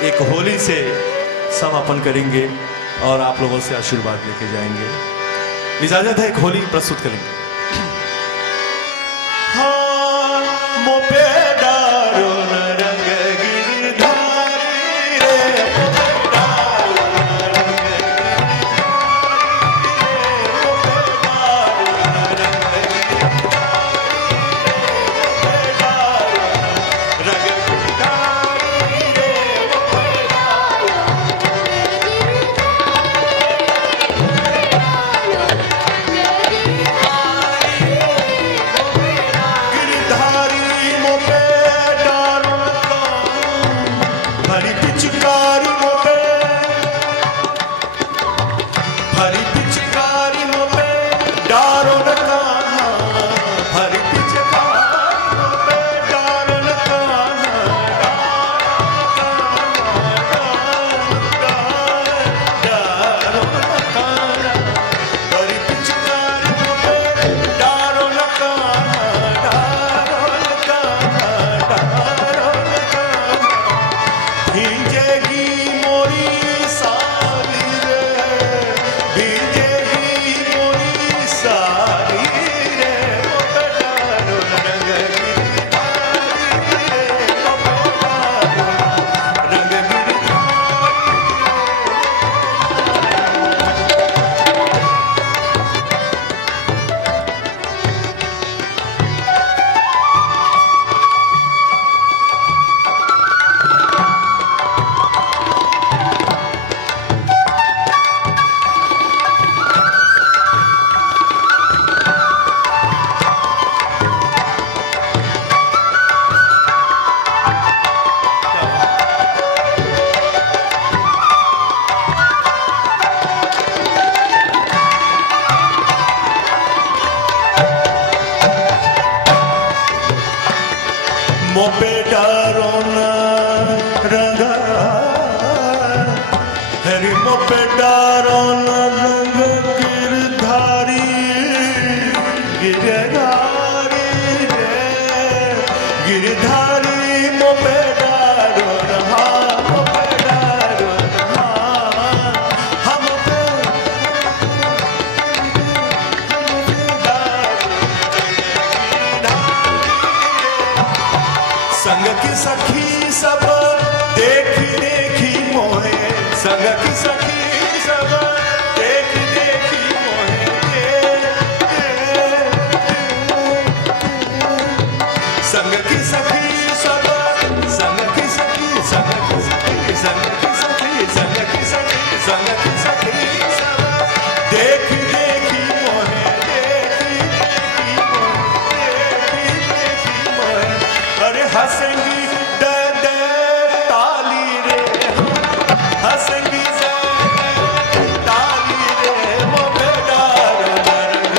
एक होली से समापन करेंगे और आप लोगों से आशीर्वाद लेके जाएंगे। इजाजत है, एक होली प्रस्तुत करेंगे। हाँ, मोपे डारो न रंग गिरधारी रे, मोपे डारो न रंग मोपे डारो न रंग हरि मोपे डारो न रंग गिरधारी गिरधारी रे गिरधारी मोपे डारो न हाँ मोपे डारो न हाँ हम संग की सखी सब देखी देखी मोहे, संग की सखी सब देखी देखी मोहे, संग की सखी सब संग की सखी संग की सखी संग की सखी संग की सखी संग की सखी सब देखी देखी मोहे, देखी देखी मोहे, देखी देखी मोहे। अरे हंसेंगी दे दे ताली रे, हंसेंगी दे दे ताली रे, मोपे डारो न रंग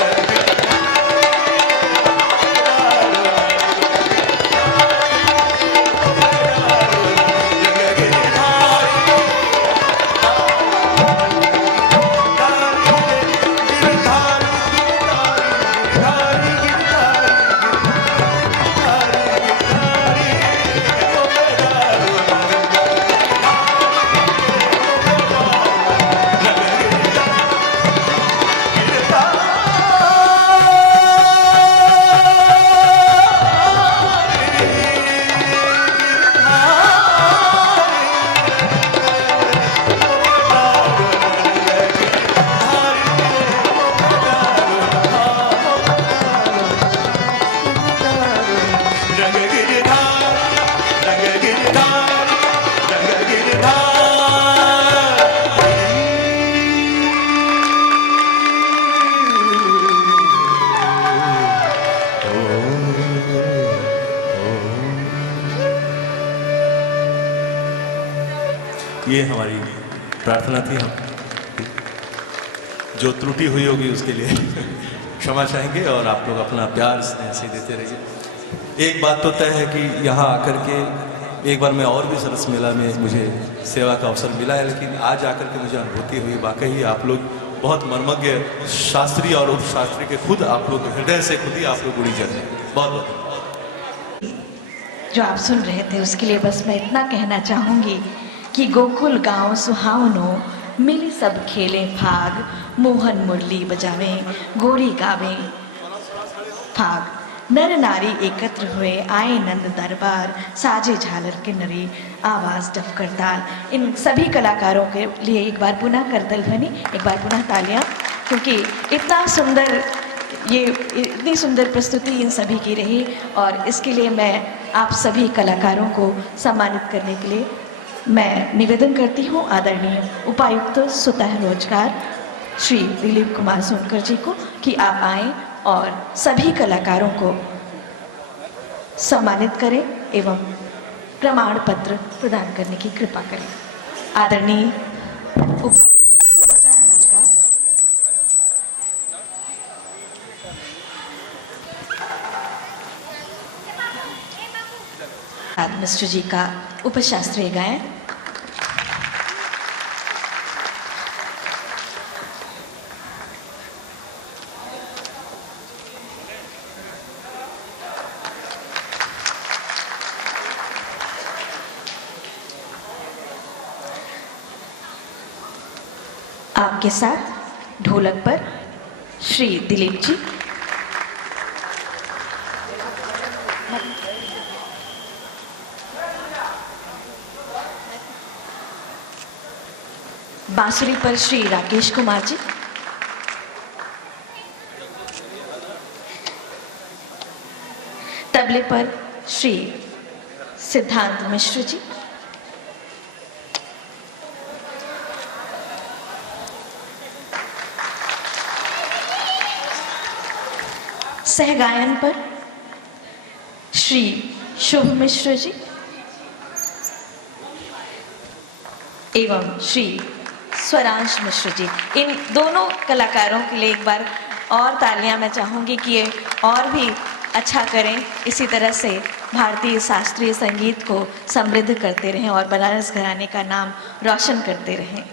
ये हमारी प्रार्थना थी। हम जो त्रुटि हुई होगी उसके लिए क्षमा चाहेंगे और आप लोग अपना प्यार स्नेह से देते रहिए। एक बात तो तय है कि यहाँ आकर के एक बार मैं और भी सरस मेला में मुझे सेवा का अवसर मिला है, लेकिन आज आकर के मुझे अनुभूति हुई वाकई आप लोग बहुत मर्मज्ञ शास्त्री और उपशास्त्री के खुद आप लोग हृदय से खुद ही आप लोग गुणीजन हैं। बहुत बहुत जो आप सुन रहे थे उसके लिए बस मैं इतना कहना चाहूँगी कि गोकुल गाँव सुहावनो मिली सब खेले भाग, मोहन मुरली बजावें, गोरी गावें फाग। नर नारी एकत्र हुए, आए नंद दरबार, साजे झालर किन्नरी, आवाज़ डफकर ताल। इन सभी कलाकारों के लिए एक बार पुनः करतल ध्वनि, एक बार पुनः तालियां, क्योंकि इतना सुंदर इतनी सुंदर प्रस्तुति इन सभी की रही। और इसके लिए मैं आप सभी कलाकारों को सम्मानित करने के लिए मैं निवेदन करती हूँ आदरणीय उपायुक्त स्वतः रोजगार श्री दिलीप कुमार सोनकर जी को कि आप आएं और सभी कलाकारों को सम्मानित करें एवं प्रमाण पत्र प्रदान करने की कृपा करें। आदरणीय स्वतः रोजगार मिश्र जी का उपशास्त्रीय गायन। आपके साथ ढोलक पर श्री दिलीप जी, बांसुरी पर श्री राकेश कुमार जी, तबले पर श्री सिद्धांत मिश्र जी, सहगायन पर श्री शुभ मिश्र जी एवं श्री स्वरांश मिश्र जी। इन दोनों कलाकारों के लिए एक बार और तालियां मैं चाहूँगी कि ये और भी अच्छा करें, इसी तरह से भारतीय शास्त्रीय संगीत को समृद्ध करते रहें और बनारस घराने का नाम रोशन करते रहें।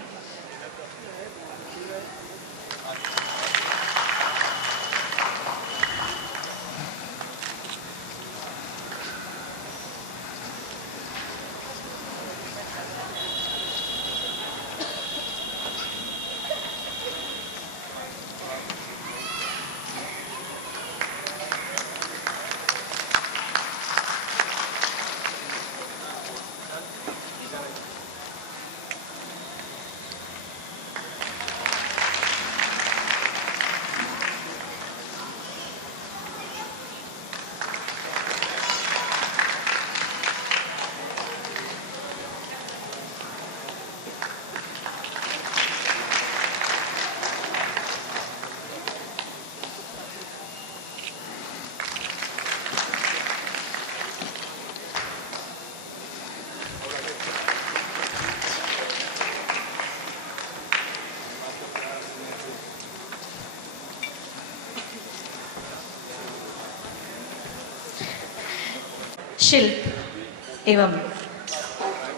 शिल्प एवं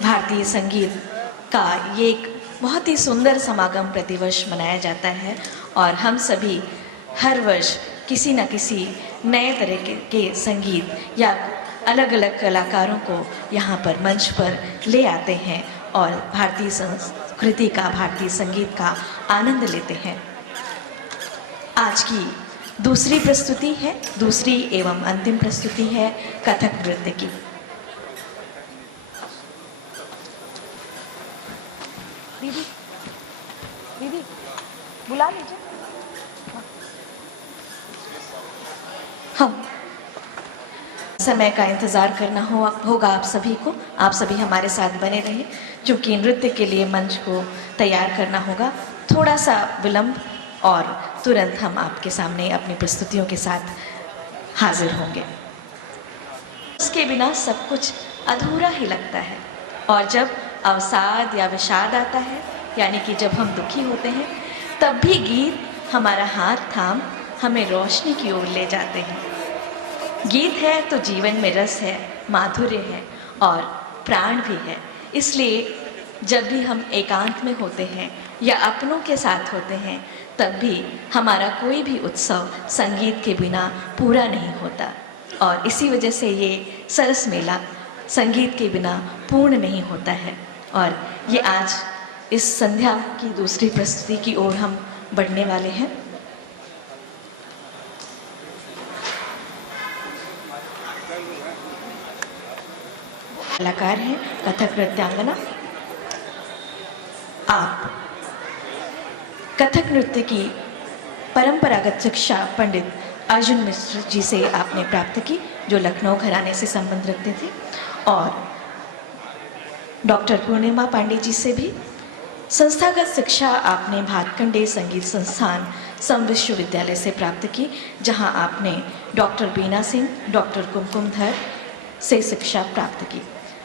भारतीय संगीत का ये एक बहुत ही सुंदर समागम प्रतिवर्ष मनाया जाता है और हम सभी हर वर्ष किसी न किसी नए तरह के संगीत या अलग अलग कलाकारों को यहाँ पर मंच पर ले आते हैं और भारतीय संस्कृति का, भारतीय संगीत का आनंद लेते हैं। आज की दूसरी प्रस्तुति है, दूसरी एवं अंतिम प्रस्तुति है कथक नृत्य की। दीदी दीदी बुला लीजिए। हम समय का इंतजार करना होगा आप सभी को। आप सभी हमारे साथ बने रहें, क्योंकि नृत्य के लिए मंच को तैयार करना होगा। थोड़ा सा विलंब और तुरंत हम आपके सामने अपनी प्रस्तुतियों के साथ हाजिर होंगे। उसके बिना सब कुछ अधूरा ही लगता है और जब अवसाद या विषाद आता है, यानी कि जब हम दुखी होते हैं, तब भी गीत हमारा हाथ थाम हमें रोशनी की ओर ले जाते हैं। गीत है तो जीवन में रस है, माधुर्य है और प्राण भी है। इसलिए जब भी हम एकांत में होते हैं या अपनों के साथ होते हैं, तब भी हमारा कोई भी उत्सव संगीत के बिना पूरा नहीं होता। और इसी वजह से ये सरस मेला संगीत के बिना पूर्ण नहीं होता है। और ये आज इस संध्या की दूसरी प्रस्तुति की ओर हम बढ़ने वाले हैं। कलाकार हैं कथक नृत्यांगना। आप कथक नृत्य की परंपरागत शिक्षा पंडित अर्जुन मिश्र जी से आपने प्राप्त की, जो लखनऊ घराने से संबंध रखते थे, और डॉक्टर पूर्णिमा पांडे जी से भी। संस्थागत शिक्षा आपने भातखंडे संगीत संस्थान सम विश्वविद्यालय से प्राप्त की, जहां आपने डॉक्टर बीना सिंह, डॉक्टर कुमकुमधर से शिक्षा प्राप्त की।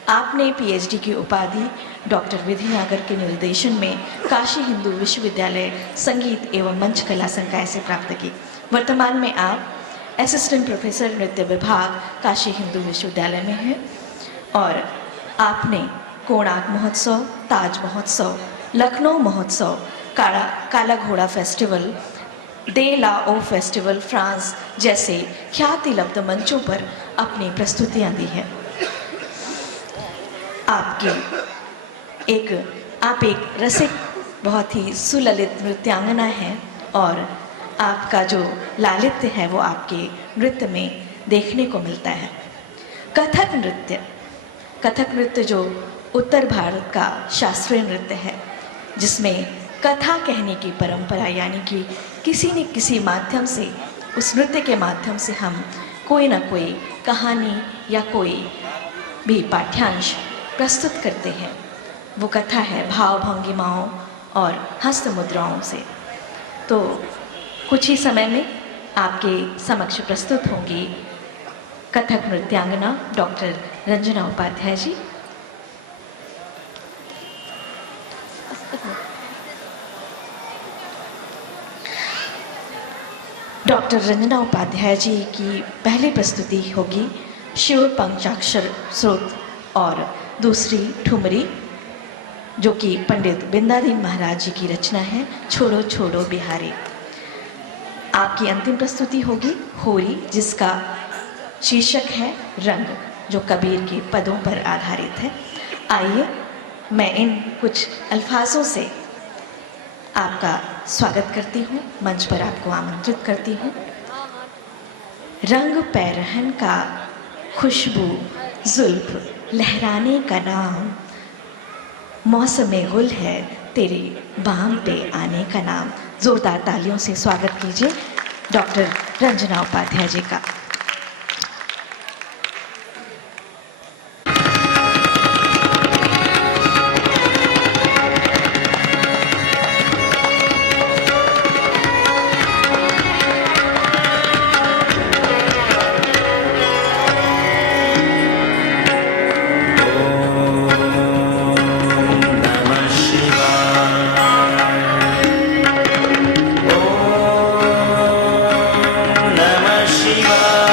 आपने पीएचडी की उपाधि डॉक्टर विधि नागर के निर्देशन में काशी हिंदू विश्वविद्यालय संगीत एवं मंच कला संकाय से प्राप्त की। वर्तमान में आप असिस्टेंट प्रोफेसर नृत्य विभाग काशी हिंदू विश्वविद्यालय में हैं, और आपने कोणार्क महोत्सव, ताज महोत्सव, लखनऊ महोत्सव, काला घोड़ा फेस्टिवल, दे ला ओ फेस्टिवल फ्रांस जैसे ख्याति लब्ध मंचों पर अपनी प्रस्तुतियां दी हैं। आप एक रसिक, बहुत ही सुललित नृत्यांगना हैं, और आपका जो लालित्य है वो आपके नृत्य में देखने को मिलता है। कथक नृत्य जो उत्तर भारत का शास्त्रीय नृत्य है, जिसमें कथा कहने की परंपरा, यानी कि किसी न किसी माध्यम से, उस नृत्य के माध्यम से हम कोई ना कोई कहानी या कोई भी पाठ्यांश प्रस्तुत करते हैं। वो कथा है भाव भंगिमाओं और हस्त मुद्राओं से। तो कुछ ही समय में आपके समक्ष प्रस्तुत होंगी कथक नृत्यांगना डॉक्टर रंजना उपाध्याय जी। डॉक्टर रंजना उपाध्याय जी की पहली प्रस्तुति होगी शिव पंचाक्षर स्रोत, और दूसरी ठुमरी, जो कि पंडित बिंदादीन महाराज जी की रचना है, छोड़ो छोड़ो बिहारी। आपकी अंतिम प्रस्तुति होगी होरी, जिसका शीर्षक है रंग, जो कबीर के पदों पर आधारित है। आइए मैं इन कुछ अल्फाजों से आपका स्वागत करती हूँ, मंच पर आपको आमंत्रित करती हूँ। रंग पैरहन का, खुशबू जुल्फ लहराने का नाम, मौसमे गुल है तेरे बाम पे आने का नाम। जोरदार तालियों से स्वागत कीजिए डॉक्टर रंजना उपाध्याय जी का। Shiva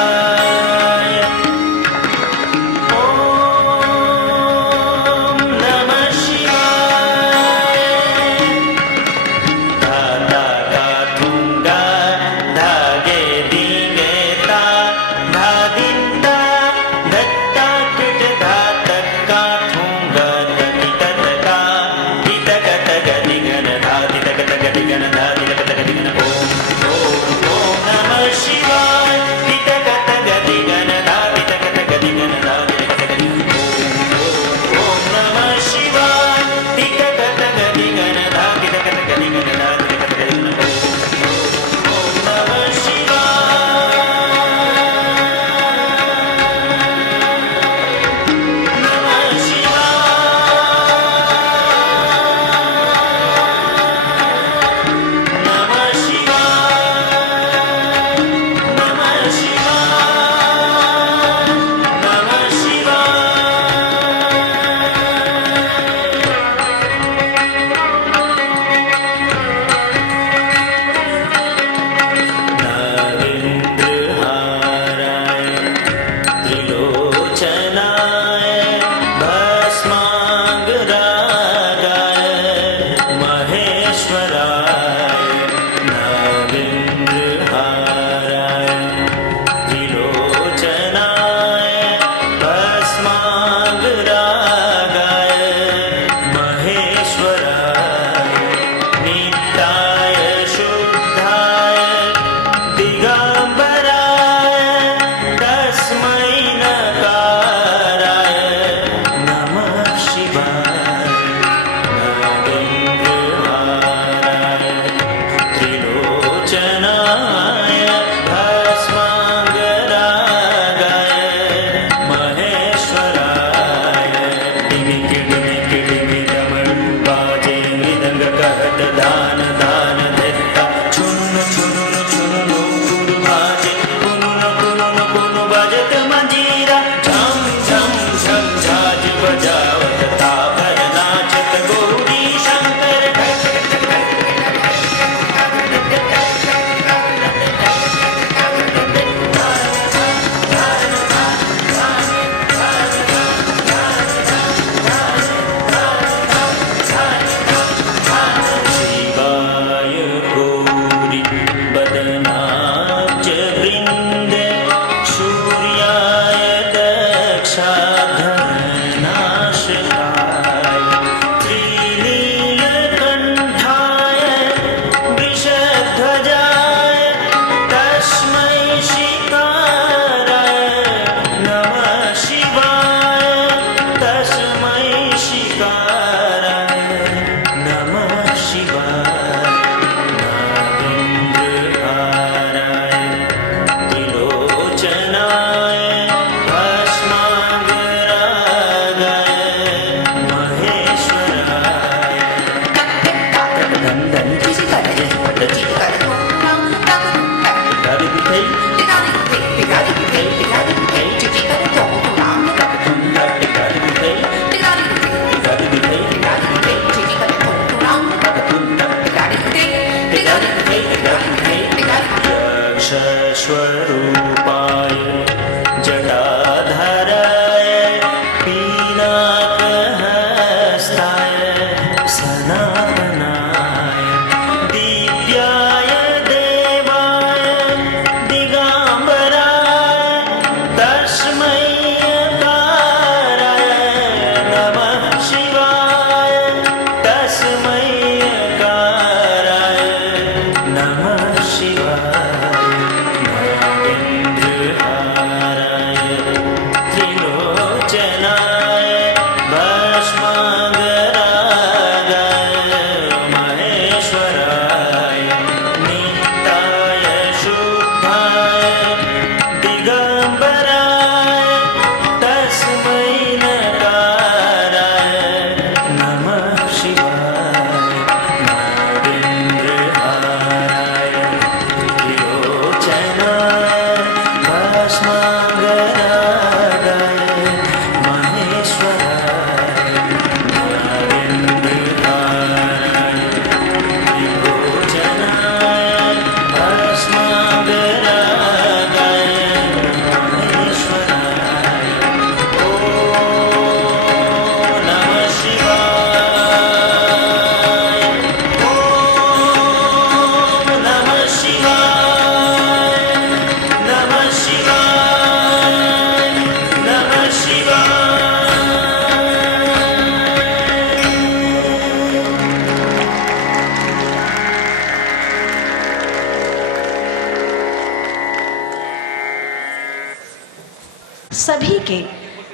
सभी के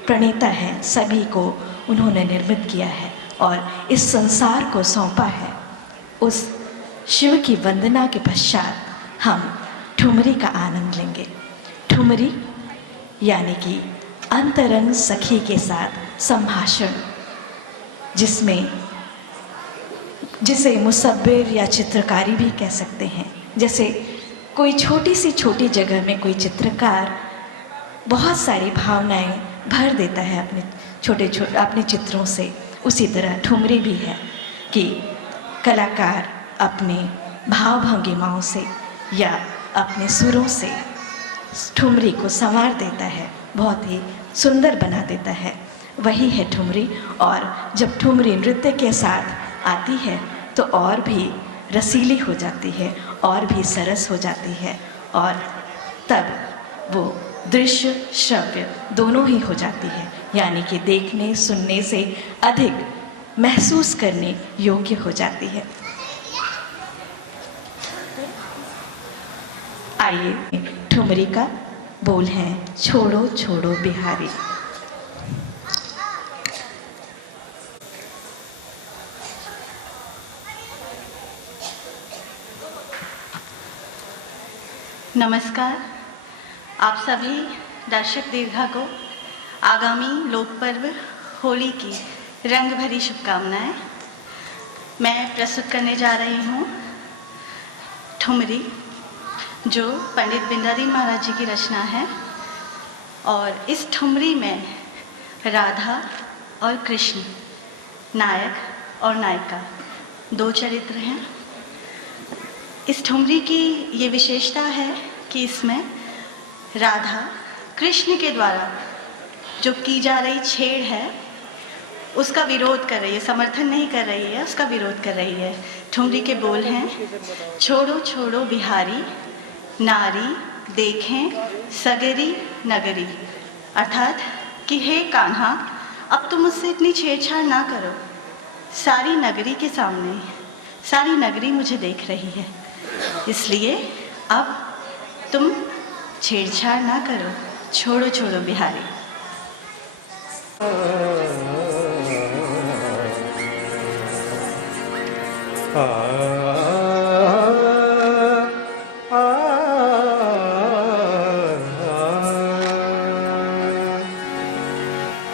प्रणेता हैं, सभी को उन्होंने निर्मित किया है और इस संसार को सौंपा है। उस शिव की वंदना के पश्चात हम ठुमरी का आनंद लेंगे। ठुमरी यानी कि अंतरंग सखी के साथ संभाषण, जिसे मुसब्बिर या चित्रकारी भी कह सकते हैं। जैसे कोई छोटी जगह में कोई चित्रकार बहुत सारी भावनाएं भर देता है अपने चित्रों से, उसी तरह ठुमरी भी है कि कलाकार अपने भाव भंगिमाओं से या अपने सुरों से ठुमरी को संवार देता है, बहुत ही सुंदर बना देता है। वही है ठुमरी। और जब ठुमरी नृत्य के साथ आती है तो और भी रसीली हो जाती है, और भी सरस हो जाती है, और तब वो दृश्य श्रव्य दोनों ही हो जाती है, यानी कि देखने सुनने से अधिक महसूस करने योग्य हो जाती है। आइए, ठुमरी का बोल है छोड़ो छोड़ो बिहारी। नमस्कार। आप सभी दर्शक दीर्घा को आगामी लोक पर्व होली की रंग भरी शुभकामनाएं। मैं प्रस्तुत करने जा रही हूँ ठुमरी, जो पंडित बिंदादीन महाराज जी की रचना है। और इस ठुमरी में राधा और कृष्ण, नायक और नायिका, दो चरित्र हैं। इस ठुमरी की ये विशेषता है कि इसमें राधा कृष्ण के द्वारा जो की जा रही छेड़ है उसका विरोध कर रही है, समर्थन नहीं कर रही है, उसका विरोध कर रही है। ठुमरी के बोल हैं छोड़ो छोड़ो बिहारी, नारी देखें सगरी नगरी। अर्थात कि हे कान्हा, अब तुम मुझसे इतनी छेड़छाड़ ना करो, सारी नगरी के सामने सारी नगरी मुझे देख रही है, इसलिए अब तुम छेड़छाड़ ना करो, छोड़ो छोड़ो बिहारी।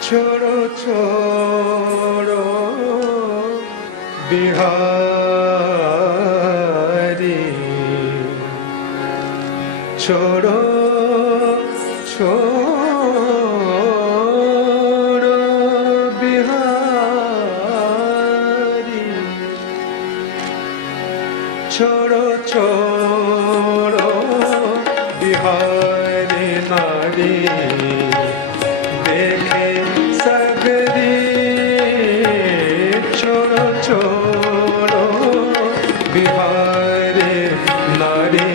छोड़ो छोड़ो बिहारी, छोड़ो छोड़ो बिहारी, छोड़ो छोड़ो बिहारी नारी देखे सगरी, छोड़ो छोड़ो बिहारी नारी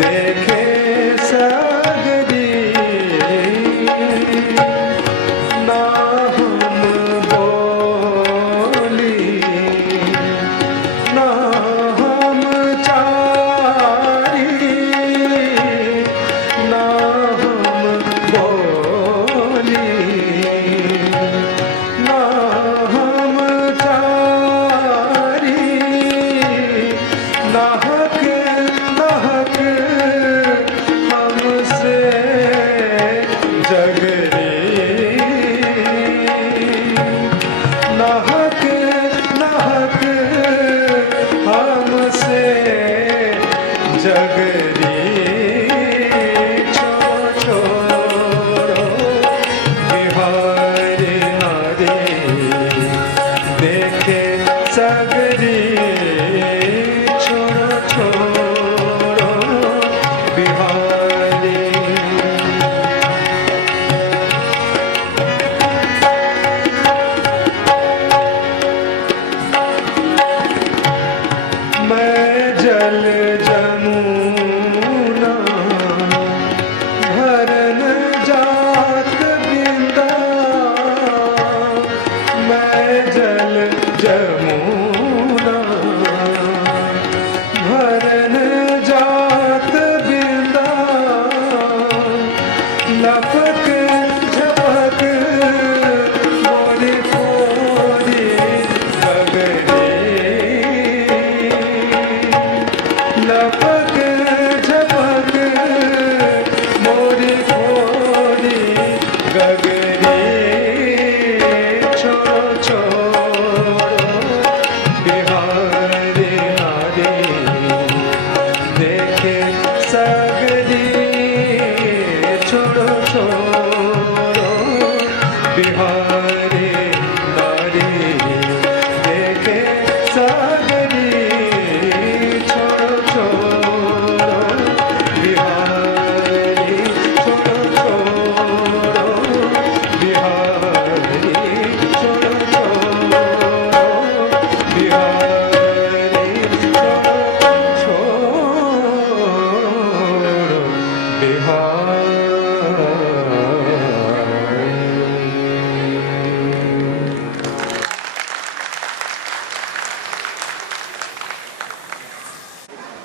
देखे सगरी। ना हम बोली ना हम चारी, ना हम बोली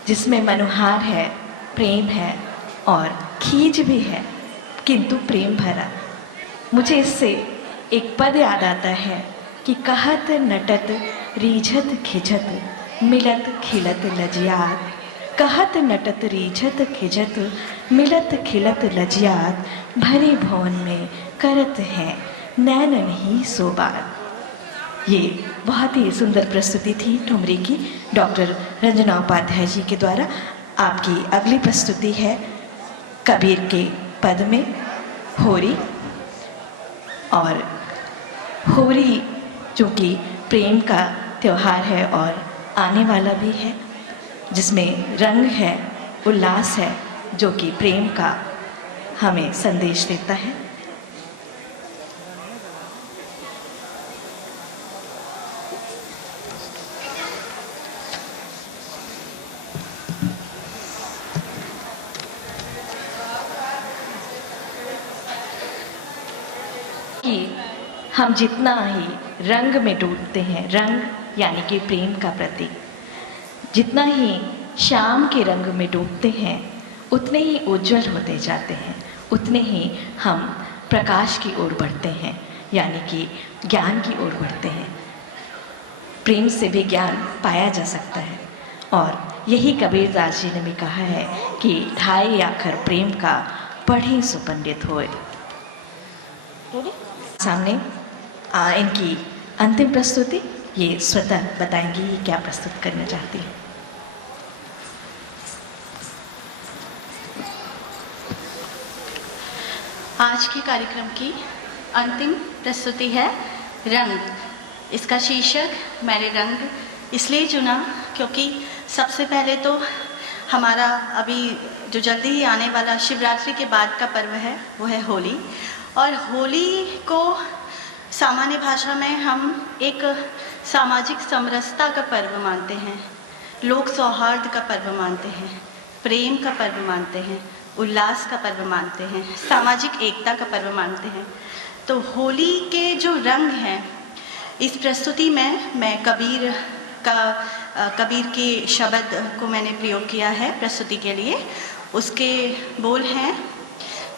जिसमें मनोहार है, प्रेम है और खींच भी है, किंतु प्रेम भरा। मुझे इससे एक पद याद आता है कि कहत नटत रीझत खिझत मिलत खिलत लजियात, कहत नटत रीझत खिझत मिलत खिलत लजियात, भरे भवन में करत हैं नैनन ही सोबात। ये बहुत ही सुंदर प्रस्तुति थी ठुमरी की डॉक्टर रंजना उपाध्याय जी के द्वारा। आपकी अगली प्रस्तुति है कबीर के पद में होरी। और होरी चूँकि प्रेम का त्यौहार है और आने वाला भी है, जिसमें रंग है, उल्लास है, जो कि प्रेम का हमें संदेश देता है। कि हम जितना ही रंग में डूबते हैं, रंग यानी कि प्रेम का प्रतीक, जितना ही शाम के रंग में डूबते हैं उतने ही उज्जवल होते जाते हैं, उतने ही हम प्रकाश की ओर बढ़ते हैं, यानी कि ज्ञान की ओर बढ़ते हैं। प्रेम से भी ज्ञान पाया जा सकता है और यही कबीरदास जी ने भी कहा है कि ढाई आखर प्रेम का पढ़े सो पंडित होए। सामने इनकी अंतिम प्रस्तुति, ये स्वतः बताएंगी ये क्या प्रस्तुत करना चाहती है। आज के कार्यक्रम की अंतिम प्रस्तुति है रंग। इसका शीर्षक मैंने रंग इसलिए चुना क्योंकि सबसे पहले तो हमारा अभी जो जल्दी ही आने वाला शिवरात्रि के बाद का पर्व है वो है होली। और होली को सामान्य भाषा में हम एक सामाजिक समरसता का पर्व मानते हैं, लोक सौहार्द का पर्व मानते हैं, प्रेम का पर्व मानते हैं, उल्लास का पर्व मानते हैं, सामाजिक एकता का पर्व मानते हैं। तो होली के जो रंग हैं, इस प्रस्तुति में मैं कबीर के शब्द को मैंने प्रयोग किया है प्रस्तुति के लिए। उसके बोल हैं,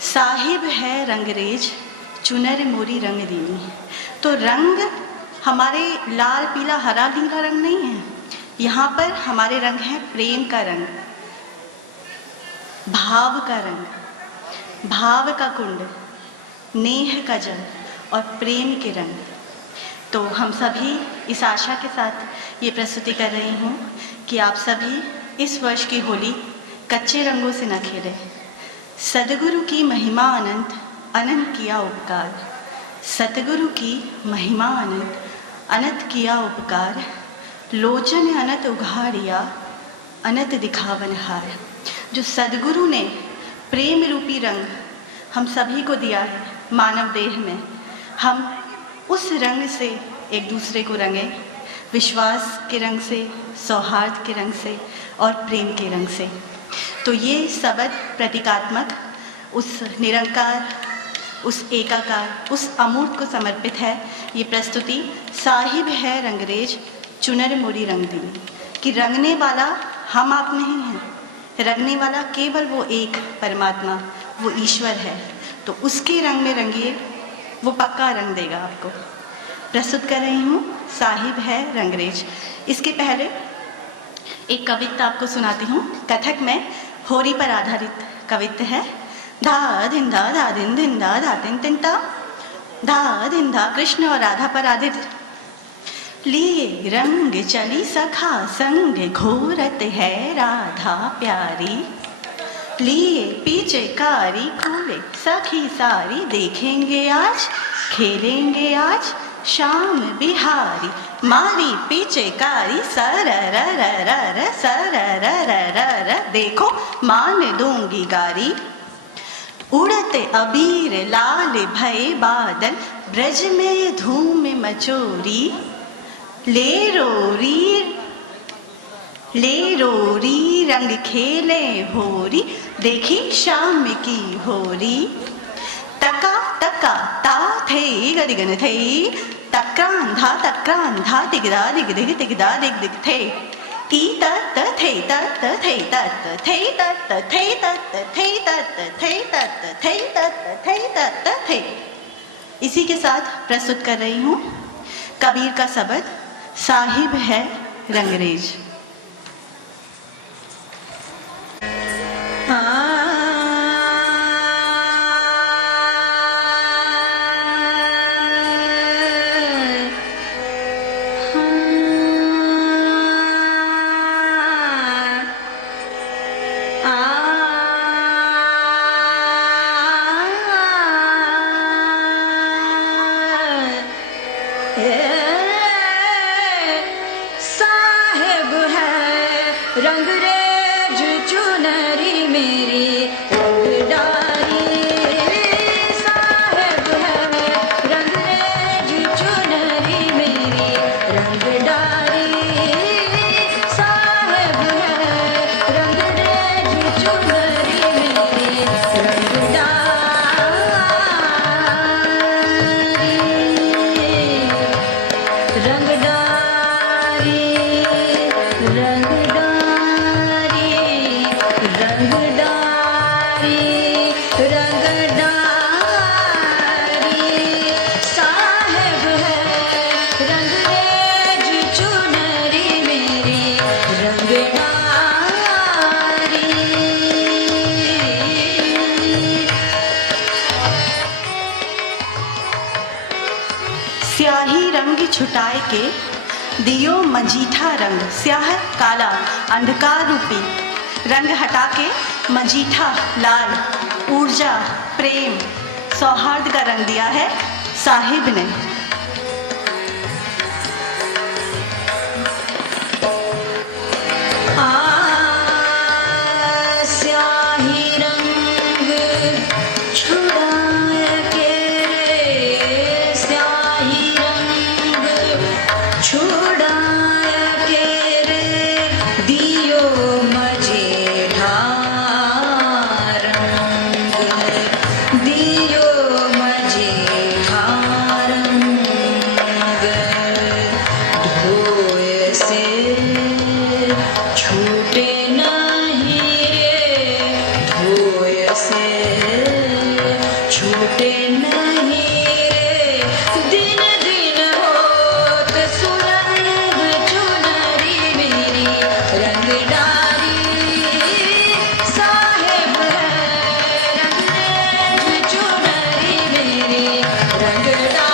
साहिब है रंगरेज चुनर मोरी रंग दीनी। तो रंग हमारे लाल पीला हरा नीला रंग नहीं है, यहाँ पर हमारे रंग है प्रेम का रंग, भाव का रंग, भाव का कुंड, नेह का जल और प्रेम के रंग। तो हम सभी इस आशा के साथ ये प्रस्तुति कर रही हूँ कि आप सभी इस वर्ष की होली कच्चे रंगों से न खेलें। सद्गुरु की महिमा अनंत, अनंत किया उपकार। सतगुरु की महिमा अनंत, अनंत किया उपकार। लोचन अनंत उघाड़िया, अनंत दिखावन हार। जो सद्गुरु ने प्रेम रूपी रंग हम सभी को दिया है मानव देह में, हम उस रंग से एक दूसरे को रंगें, विश्वास के रंग से, सौहार्द के रंग से और प्रेम के रंग से। तो ये शब्द प्रतीकात्मक उस निरंकार, उस एकाकार, उस अमूर्त को समर्पित है। ये प्रस्तुति साहिब है रंगरेज चुनर मोरी रंग दीनी, कि रंगने वाला हम आप नहीं हैं, रंगने वाला केवल वो एक परमात्मा, वो ईश्वर है। तो उसके रंग में रंगिए, वो पक्का रंग देगा आपको। प्रस्तुत कर रही हूँ साहिब है रंगरेज। इसके पहले एक कविता आपको सुनाती हूँ। कथक में होरी पर आधारित कविता है। धा दिन धा धा दिन दिन धा धा दिन दिन ता, धा दिन धा कृष्ण और राधा पर आधारित। लिए रंग चली सखा संग घोरत है राधा प्यारी। लिए पीछे कारी खोले सखी सारी, देखेंगे आज खेलेंगे आज शाम बिहारी। मारी पीछे कारी सर सर देखो मान दूंगी गारी। उड़ते अबीर लाल भय बादल, ब्रज में धूम मचोरी। ले रोरी रंग खेले होरी, देखी शाम की होरी। तका तका ता थे गदिगन थे, तक्रांधा दिगदा दिग दिग दिगदा दिग दिग थे। ती त त थे त त थे त त थे त त थे त त थे त त थे त त थे त त थे त त थे। इसी के साथ प्रस्तुत कर रही हूँ कबीर का शब्द साहिब है रंगरेज। साहिब है रंगरेज चुनरी मेरी रंगदारी, साहिब है रंगरेज चुनरी मेरी रंगदारी, साहिब है रंगरेज चुनरी मेरी रंगदारी, रंगदारी, रंगदारी, रंगदारी, साहिब है रंगरेज चुनरी मेरी रंगदारी। स्याही रंग छुटाए के दियो मजीठा रंग, स्याह काला अंधकार रूपी रंग हटा के मजीठा लाल ऊर्जा प्रेम सौहार्द का रंग दिया है साहिब ने। स्याही रंग छुड़ाए के रे, स्याही रंग छुड़ाए के रे, दियो मजेठा रंग, दियो मजेठा रंग, धोए से छूटे नहीं रे, धोए से छूटे नहीं रे, दिन दिन होत सुरंग चुनरी मेरी रंगदारी, साहिब है रंगरेज चुनरी मेरी रंगदारी।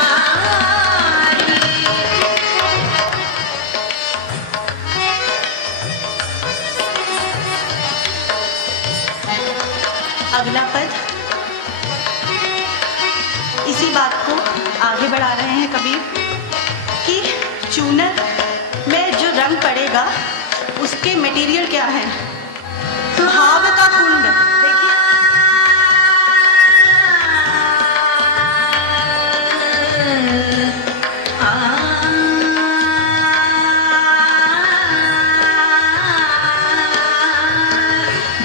अगला पद इसी बात को आगे बढ़ा रहे हैं कबीर कि चूनर में जो रंग पड़ेगा उसके मटेरियल क्या है, भाव का कुंड। देखिए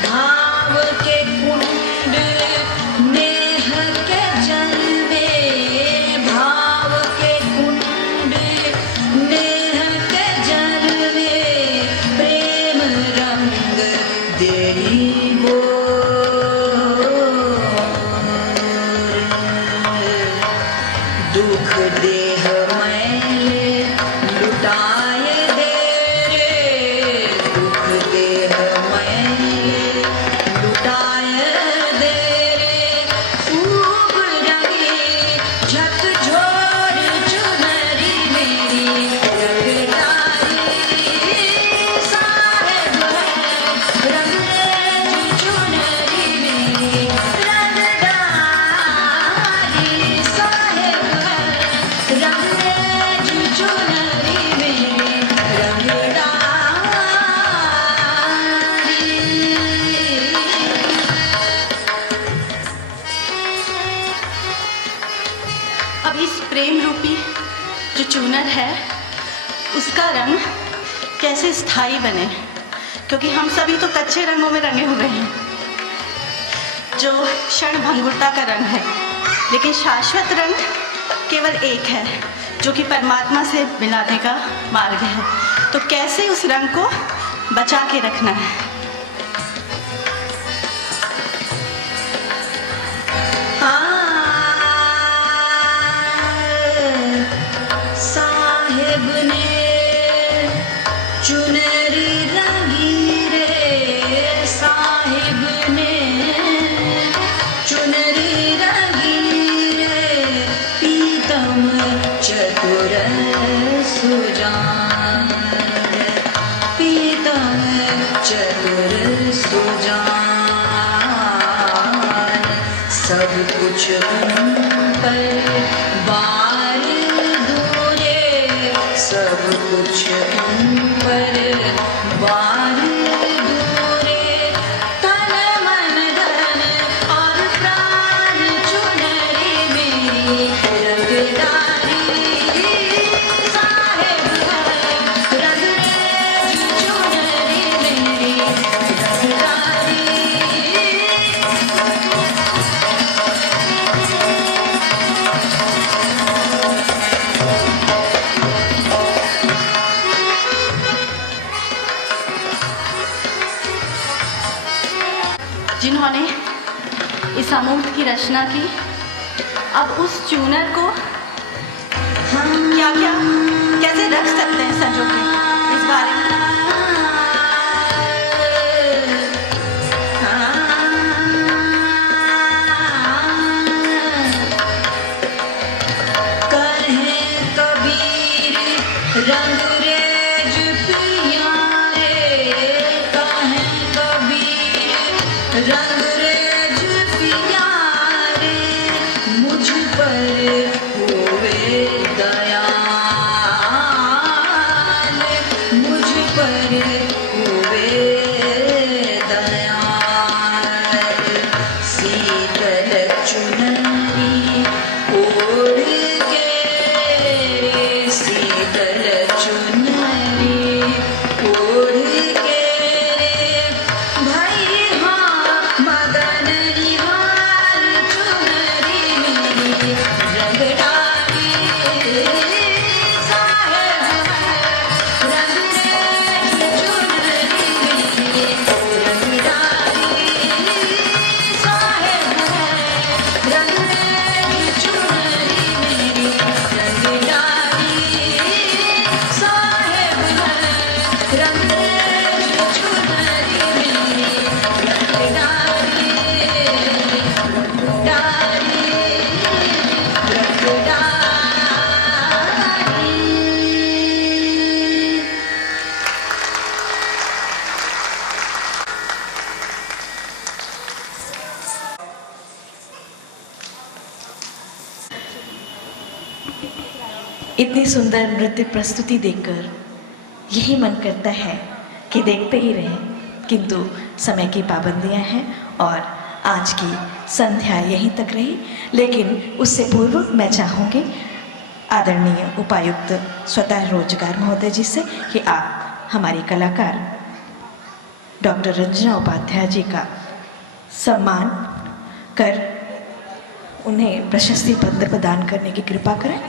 भाव के कुंड नेह के जल में, भाव के कुंड नेह के जल में, प्रेम रंग देरी दुख देह मैले लुटाए दे रे, दुख देह मैले लुटाए दे रे, खूब रंगी झकझोर चुनरी मेरी रंगदारी, साहिब है रंगरेज चुनरी मेरी रंगदारी, साहिब है रंगरेज चुनरी मेरी रंगदारी। अब इस प्रेम रूपी जो चूनर है उसका रंग कैसे स्थायी बने, क्योंकि हम सभी तो कच्चे रंगों में रंगे हुए हैं जो क्षण भंगुरता का रंग है, लेकिन शाश्वत रंग केवल एक है जो कि परमात्मा से मिलाने का मार्ग है। तो कैसे उस रंग को बचा के रखना है। साहेब ने चुनरी रंगी रे, साहेब ने चुनरी रंगी रे, पीतम चतुर सुजान, पीतम चतुर सुजान, सब कुछ उन पर बार दूरे, सब कुछ उन पर बार दूरे, तन मन धन और प्राण चुनरी मेरी रंगदारी, साहेब है रंगरेज चुनरी मेरी रंगदारी। जिन्होंने इस अमूर्त की रचना की, अब उस चूनर को क्या क्या कैसे रख सकते हैं संजो के, इस बारे में कहें कबीर रंगरेज पिया रे, कहें कबीर रंगरेज पिया रे, मुझ पर होवे दयाल, मुझ पर होवे दयाल, शीतल चुनरी ओढ़ के, शीतल चुनरी ओढ़ के, भाई हाँ मदन निहार चुनरी मेरी रंगडाली, साहेब है रंगरेज चुनरी मेरी रंगडाली, साहेब है रंगरेज चुनरी मेरी रंगडाली, साहेब है रंगरेज चुनरी मेरी रंगडाली, रंगडाली। इतनी सुंदर नृत्य प्रस्तुति देखकर यही मन करता है कि देखते ही रहें, किंतु समय की पाबंदियां हैं और आज की संध्या यहीं तक रही। लेकिन उससे पूर्व मैं चाहूँगी आदरणीय उपायुक्त स्वतः रोजगार महोदय जी से कि आप हमारी कलाकार डॉक्टर रंजना उपाध्याय जी का सम्मान कर उन्हें प्रशस्ति पत्र प्रदान करने की कृपा करें।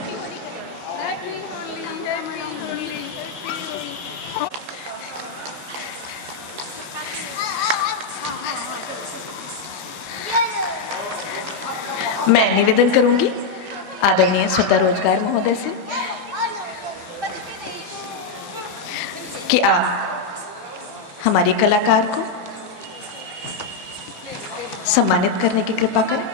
मैं निवेदन करूंगी आदरणीय स्वतः रोजगार महोदय से कि आप हमारे कलाकार को सम्मानित करने की कृपा करें।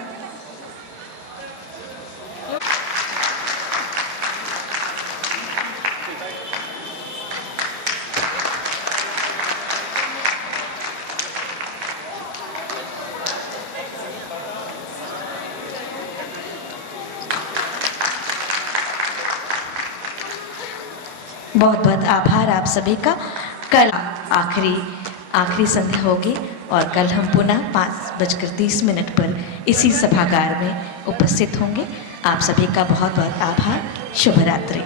बहुत बहुत आभार आप सभी का। कल आखिरी संध्या होगी और कल हम पुनः 5:30 पर इसी सभागार में उपस्थित होंगे। आप सभी का बहुत बहुत आभार। शुभ रात्रि।